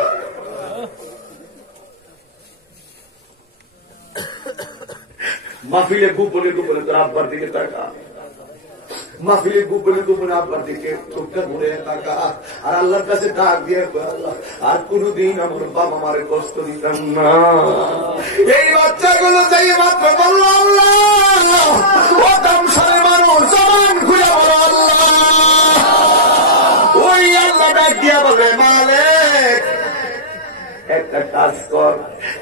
মাহফিলে গোপনে গোপনে তোর আব্বার দিকে তাকা, মাহফিলে গোপনে গোপনে আব্বার দিকে চোখটা ভরে তাকা, আর আল্লাহর কাছে ডাক দিয়ে আল্লাহ আর কোনদিন আমার বাবা মারে কষ্ট দিতাম না। এই বাচ্চাগুলো যাই মাত্র বলল আল্লাহ, ও দামসারে মানুষ জবান খুলে বলো আল্লাহ, ওই আল্লাহ ডাক দিয়া বলে মালিক একটা কাজ কর,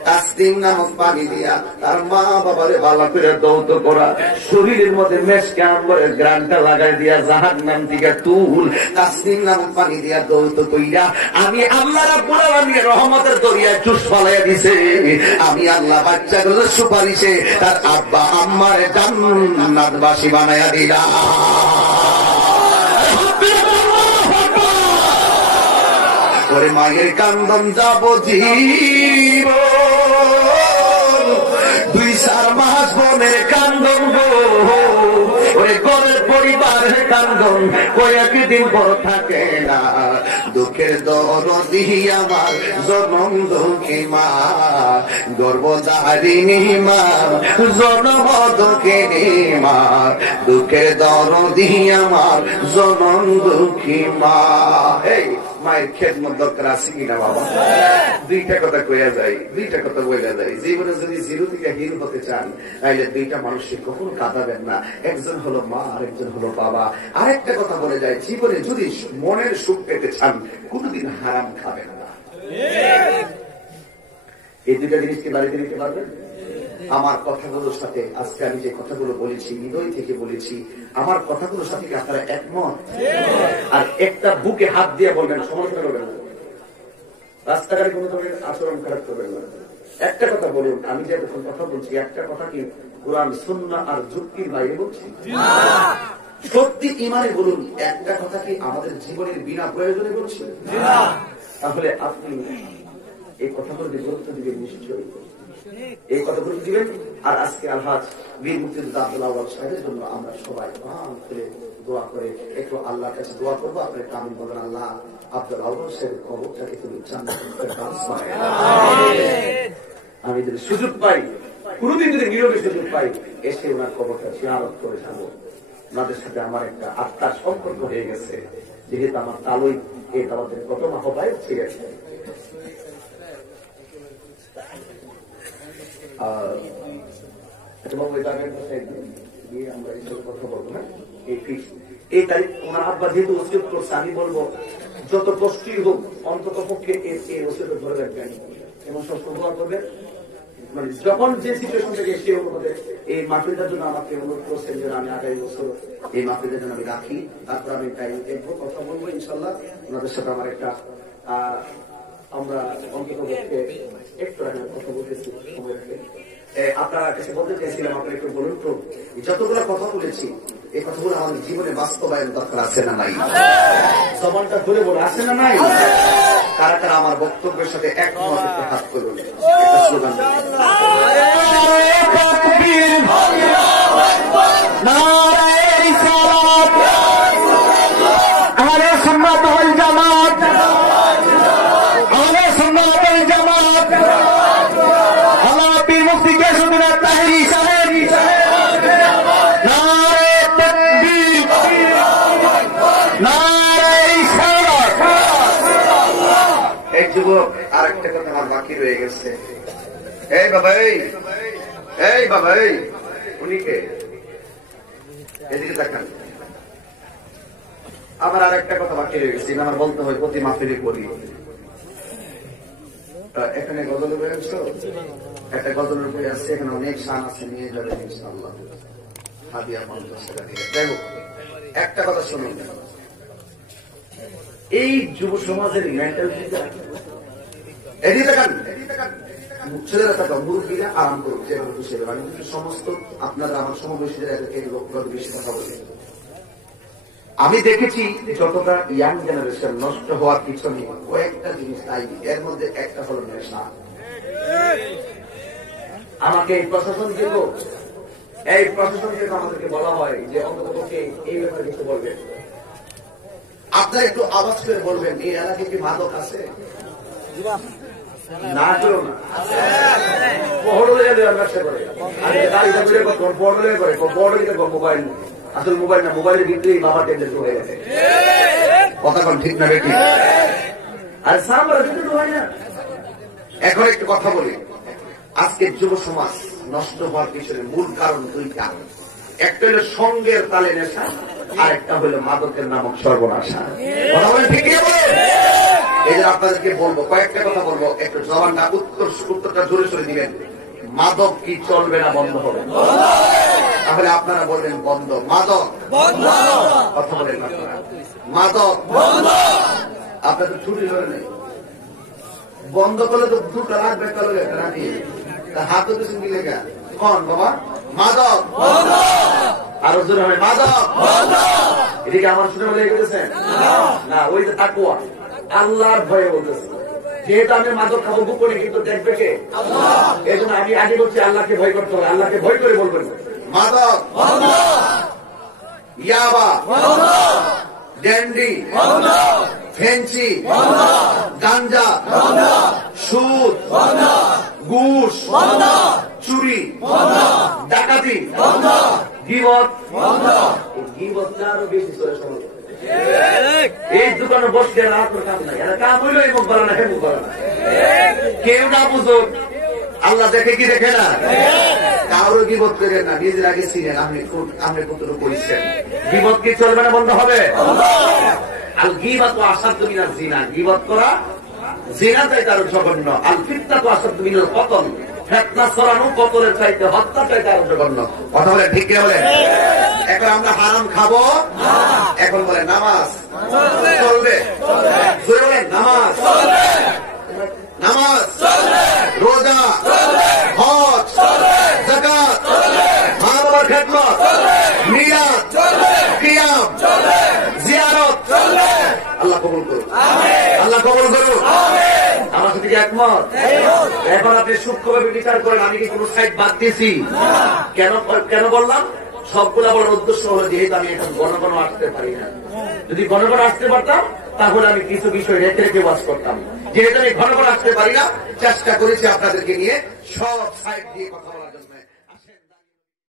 তাসলিম নামক পানি দিয়া তার মা বাবারে ভালো করে দৌত করা, শরীরের মধ্যে মেশকে আম্বরের গ্রানটা লাগাই দিয়া জাহান্নাম থেকে তুল, তাসলিম নামক পানি দিয়া দৌত কইরা আমি আল্লাহ রাব্বুল আলামিনের রহমতের দরিয়ায় চুষ ফলাইয়া দিছে। আমি আল্লাহ বাচ্চাগুলো সুপারিশে তার আব্বা আম্মার জান্নাতবাসী বানাইয়া দিলাম। ওরে মায়ের কান্দন যাব জীব, 2-4 মাস বোনের কান্দন গো, ওরে ঘরের পরিবারের কান্দন কয়েকদিন পর থাকে না। দুঃখের দরদি আমার জনম দুঃখী মা, গর্ভধারিণী মা, জনম দুঃখিনী মা, দুঃখের দরদি আমার জনম দুঃখী মা। এই মায়ের খেদমত দরকার আছে কিনা বাবা? দুইটা কথা কইয়া যায়, দুইটা কথা বইলা যায়। জীবনে যদি জিরো থেকে হিরো হতে চান, তাইলে দুইটা মানুষকে কখনো কাঁদাবেন না, একজন হলো মা আর একজন হলো বাবা। আরেকটা কথা বলে যায়, জীবনে যদি মনের সুখ পেতে চান কোনদিন হারাম খাবেন না। এই দুইটা জিনিসকে বাড়িতে নিতে পারবেন? আমার কথাগুলোর সাথে আজকে আমি যে কথাগুলো বলেছি হৃদয় থেকে বলেছি, আমার কথাগুলোর সাথে আপনারা একমত? আর একটা বুকে হাত দিয়ে বলবেন, সমালোচনা করবেন না, রাস্তাঘাটে কোনো ধরনের আচরণ খারাপ করবেন না। একটা কথা বলুন, আমি যে এখন কথা বলছি একটা কথা কি কোরআন সুন্নাহ আর যুক্তির বাইরে বলছি? সত্যি ইমানে বলুন, একটা কথা কি আমাদের জীবনের বিনা প্রয়োজনে বলছি? তাহলে আপনি এই কথাগুলো গুরুত্ব দিকে নিশ্চয়ই এই কথাগুলো দিবেন। আর আজকে আলহাজ বীর মুক্তিযোদ্ধা আব্দুল আউয়াল সাহেবের জন্য আমরা সবাই দোয়া করে একটু আল্লাহর কাছে দোয়া করবো। আপনি কামিল বলেন, আল্লাহ আব্দুল আউয়াল সাহেবের কবরটাকে তুমি জান্নাতুল ফেরদাউস বানায় দাও। আমি যদি সুযোগ পাই, কোনদিন যদি নীরবে সুযোগ পাই, এসে ওনার কবরটা জিয়ারত করে যাবো। ওনাদের সাথে আমার একটা আত্মার সম্পর্ক হয়ে গেছে, যেহেতু আমার তালুই এই তালাদের কত মাহবায়ক ছিলেন। আমরা এইসব কথা বলবো না, এই তারিখ ওনার আব্বা যেহেতু ওসিয়ত করছে, আমি বলবো যত কষ্টই হোক অন্তত পক্ষে এই ওসিয়ত ধরে রাখবেন এবং সবসময় দোয়া করবেন। মানে যখন যে সিচুয়েশন থেকে সে অনুভবে এই মাহফিলটার জন্য আমাকে অনুরোধ করছেন যে আমি 28 বছর এই মাহফিলের জন্য আমি রাখি, তারপর আমি তাই দেখবো, কথা বলবো ইনশাল্লাহ। ওনাদের সাথে আমার একটা আমরা অন্তত পক্ষে একটু কথা বলতেছি সময় রেখে। আপনার কাছে বলতে চাইছিলাম, আপনার একটু বলুন তো, যতগুলো কথা বলেছি এই কথাগুলো আমাদের জীবনে বাস্তবায়ন দরকার আছে না নাই? জবানটা খুলে বলে আছে না নাই? কারা কারা আমার বক্তব্যের সাথে একমত একটু হাত করুন, একটা স্লোগান। আরেকটা কথা আমার বাকি রয়ে গেছে। এই বাবা, এই বাবা, উনি কে? এদিকে দেখান। আমার আরেকটা কথা বাকি রয়ে গেছে, আমার বলতে হয় প্রতি মাহফিলে করি। এখানে গজল রয়েছ, একটা গজলের বই আছে, এখানে অনেক শান আছে, নিয়ে যাবেন ইনশাআল্লাহ। হাদিয়া 50 টাকা দিয়ে। যাই হোক, একটা কথা শুনুন, এই যুব সমাজের মেন্টালিটিটা ছেলেরা থাকা মুরব্বীরা আরাম করুক, যেভাবে খুশি হবে। আমি কিন্তু সমস্ত আপনারা আমার সমবয়সীদের বেশি কথা বলি। আমি দেখেছি যতটা ইয়াং জেনারেশন নষ্ট হওয়ার পিছনে কয়েকটা জিনিস তাই, এর মধ্যে একটা হল নেশা। আমাকে এই প্রশাসন থেকে আমাদেরকে বলা হয় যে অন্ততপক্ষে এই ব্যাপারে কিছু বলবেন। আপনারা একটু আওয়াজ করে বলবেন, এই এলাকায় কি মাদক আছে? না কেউ না, ব্যবসা করে মোবাইল, আসলে মোবাইল না, মোবাইলের ভিতরেই বাবা টেন্ডেন্ট হয়ে গেছে। কথা কোন ঠিক না বেটি? আর হয় না। এখন একটু কথা বলি, আজকের যুব সমাজ নষ্ট হওয়ার পিছনে মূল কারণ দুইটা। একটা হলো সঙ্গের তালে নেশা, আর একটা হলো মাদকের নামক সর্বনাশা। কথা বলেন ঠিক বলে? এই যে আপনাদেরকে বলবো, কয়েকটা কথা বলবো, একটু জবানটা উত্তরটা জোরে সরে দিবেন। মাদক কি চলবে না বন্ধ হবে? তাহলে আপনারা বলবেন বন্ধ। মাদক কথা বলেন আপনারা, মাদক আপনার তো ছুটি ধরে নেই, বন্ধ করলে তো দুটা লাগবে, নাকি হাতও কিছু মিলে গা কন বাবা? মাদক আরো জোরে হবে, মাদক। এদিকে আমার শুনে বলে গেছেন না, ওই যে তাকুয়া আল্লাহর ভয়ে বলতেছে, যেহেতু আমি মাদক খাবো গোপনে, কিন্তু দেখবে কে? এই জন্য আমি আগে বলছি আল্লাহকে ভয় করতে হবে, আল্লাহকে ভয় করে বলবেন মাদক, ইয়াবা, ড্যান্ডি, ফেন্সি, গাঞ্জা, সুদ, ঘুষ, চুরি, ডাকাতি, গীবত। গীবতটা আরো বেশি করে শোনা। এই দোকানে বসে রাত কাম নাই, কাম হইলো মুখ বলা না, মুখ বলা না, কেউ না বুঝো, আল্লাহ দেখে কি দেখে না? কারো গীবত করেন না, নিজের আগে ছিলেন আপনি কতটুকু করেছেন। গীবত কি চলবে না? বন্ধ হবে। আল গীবাতু আসাদ্দু মিনাজ জিনা, গীবত করা জিনাটাই তার জঘন্য। আল ফিতনাতু আসাদ্দু মিনাল কতল, ফিতনা ছড়ানো কতলের চাইতে হত্যা চাইতে আরো জঘন্য। কথা বলে ঠিক কে বলে? এখন আমরা হারাম খাবো, এখন বলে নামাজ চলবে, নামাজ, নামাজ, রোজা, হজ, যাকাত, মা বাবার খেদমত, নিয়াত, কিয়াম, জিয়ারত, আল্লাহ কবুল করুন, আল্লাহ কবুল করুন। আমার সাথে কি একমত? এখন আপনি সূক্ষ্মভাবে বিচার করেন, আমি কি কোন সাইড বাদ দিয়েছি? কেন বললাম? সবগুলা বলার উদ্দেশ্য হলো যেহেতু আমি এখন ঘন ঘন আসতে পারি না। যদি ঘন ঘন আসতে পারতাম তাহলে আমি কিছু বিষয় রেখে রেখে ওয়াজ করতাম। যেহেতু আমি ঘন ঘন আসতে পারি না, চেষ্টা করেছি আপনাদেরকে নিয়ে সব সাইড দিয়ে কথা বলার জন্য।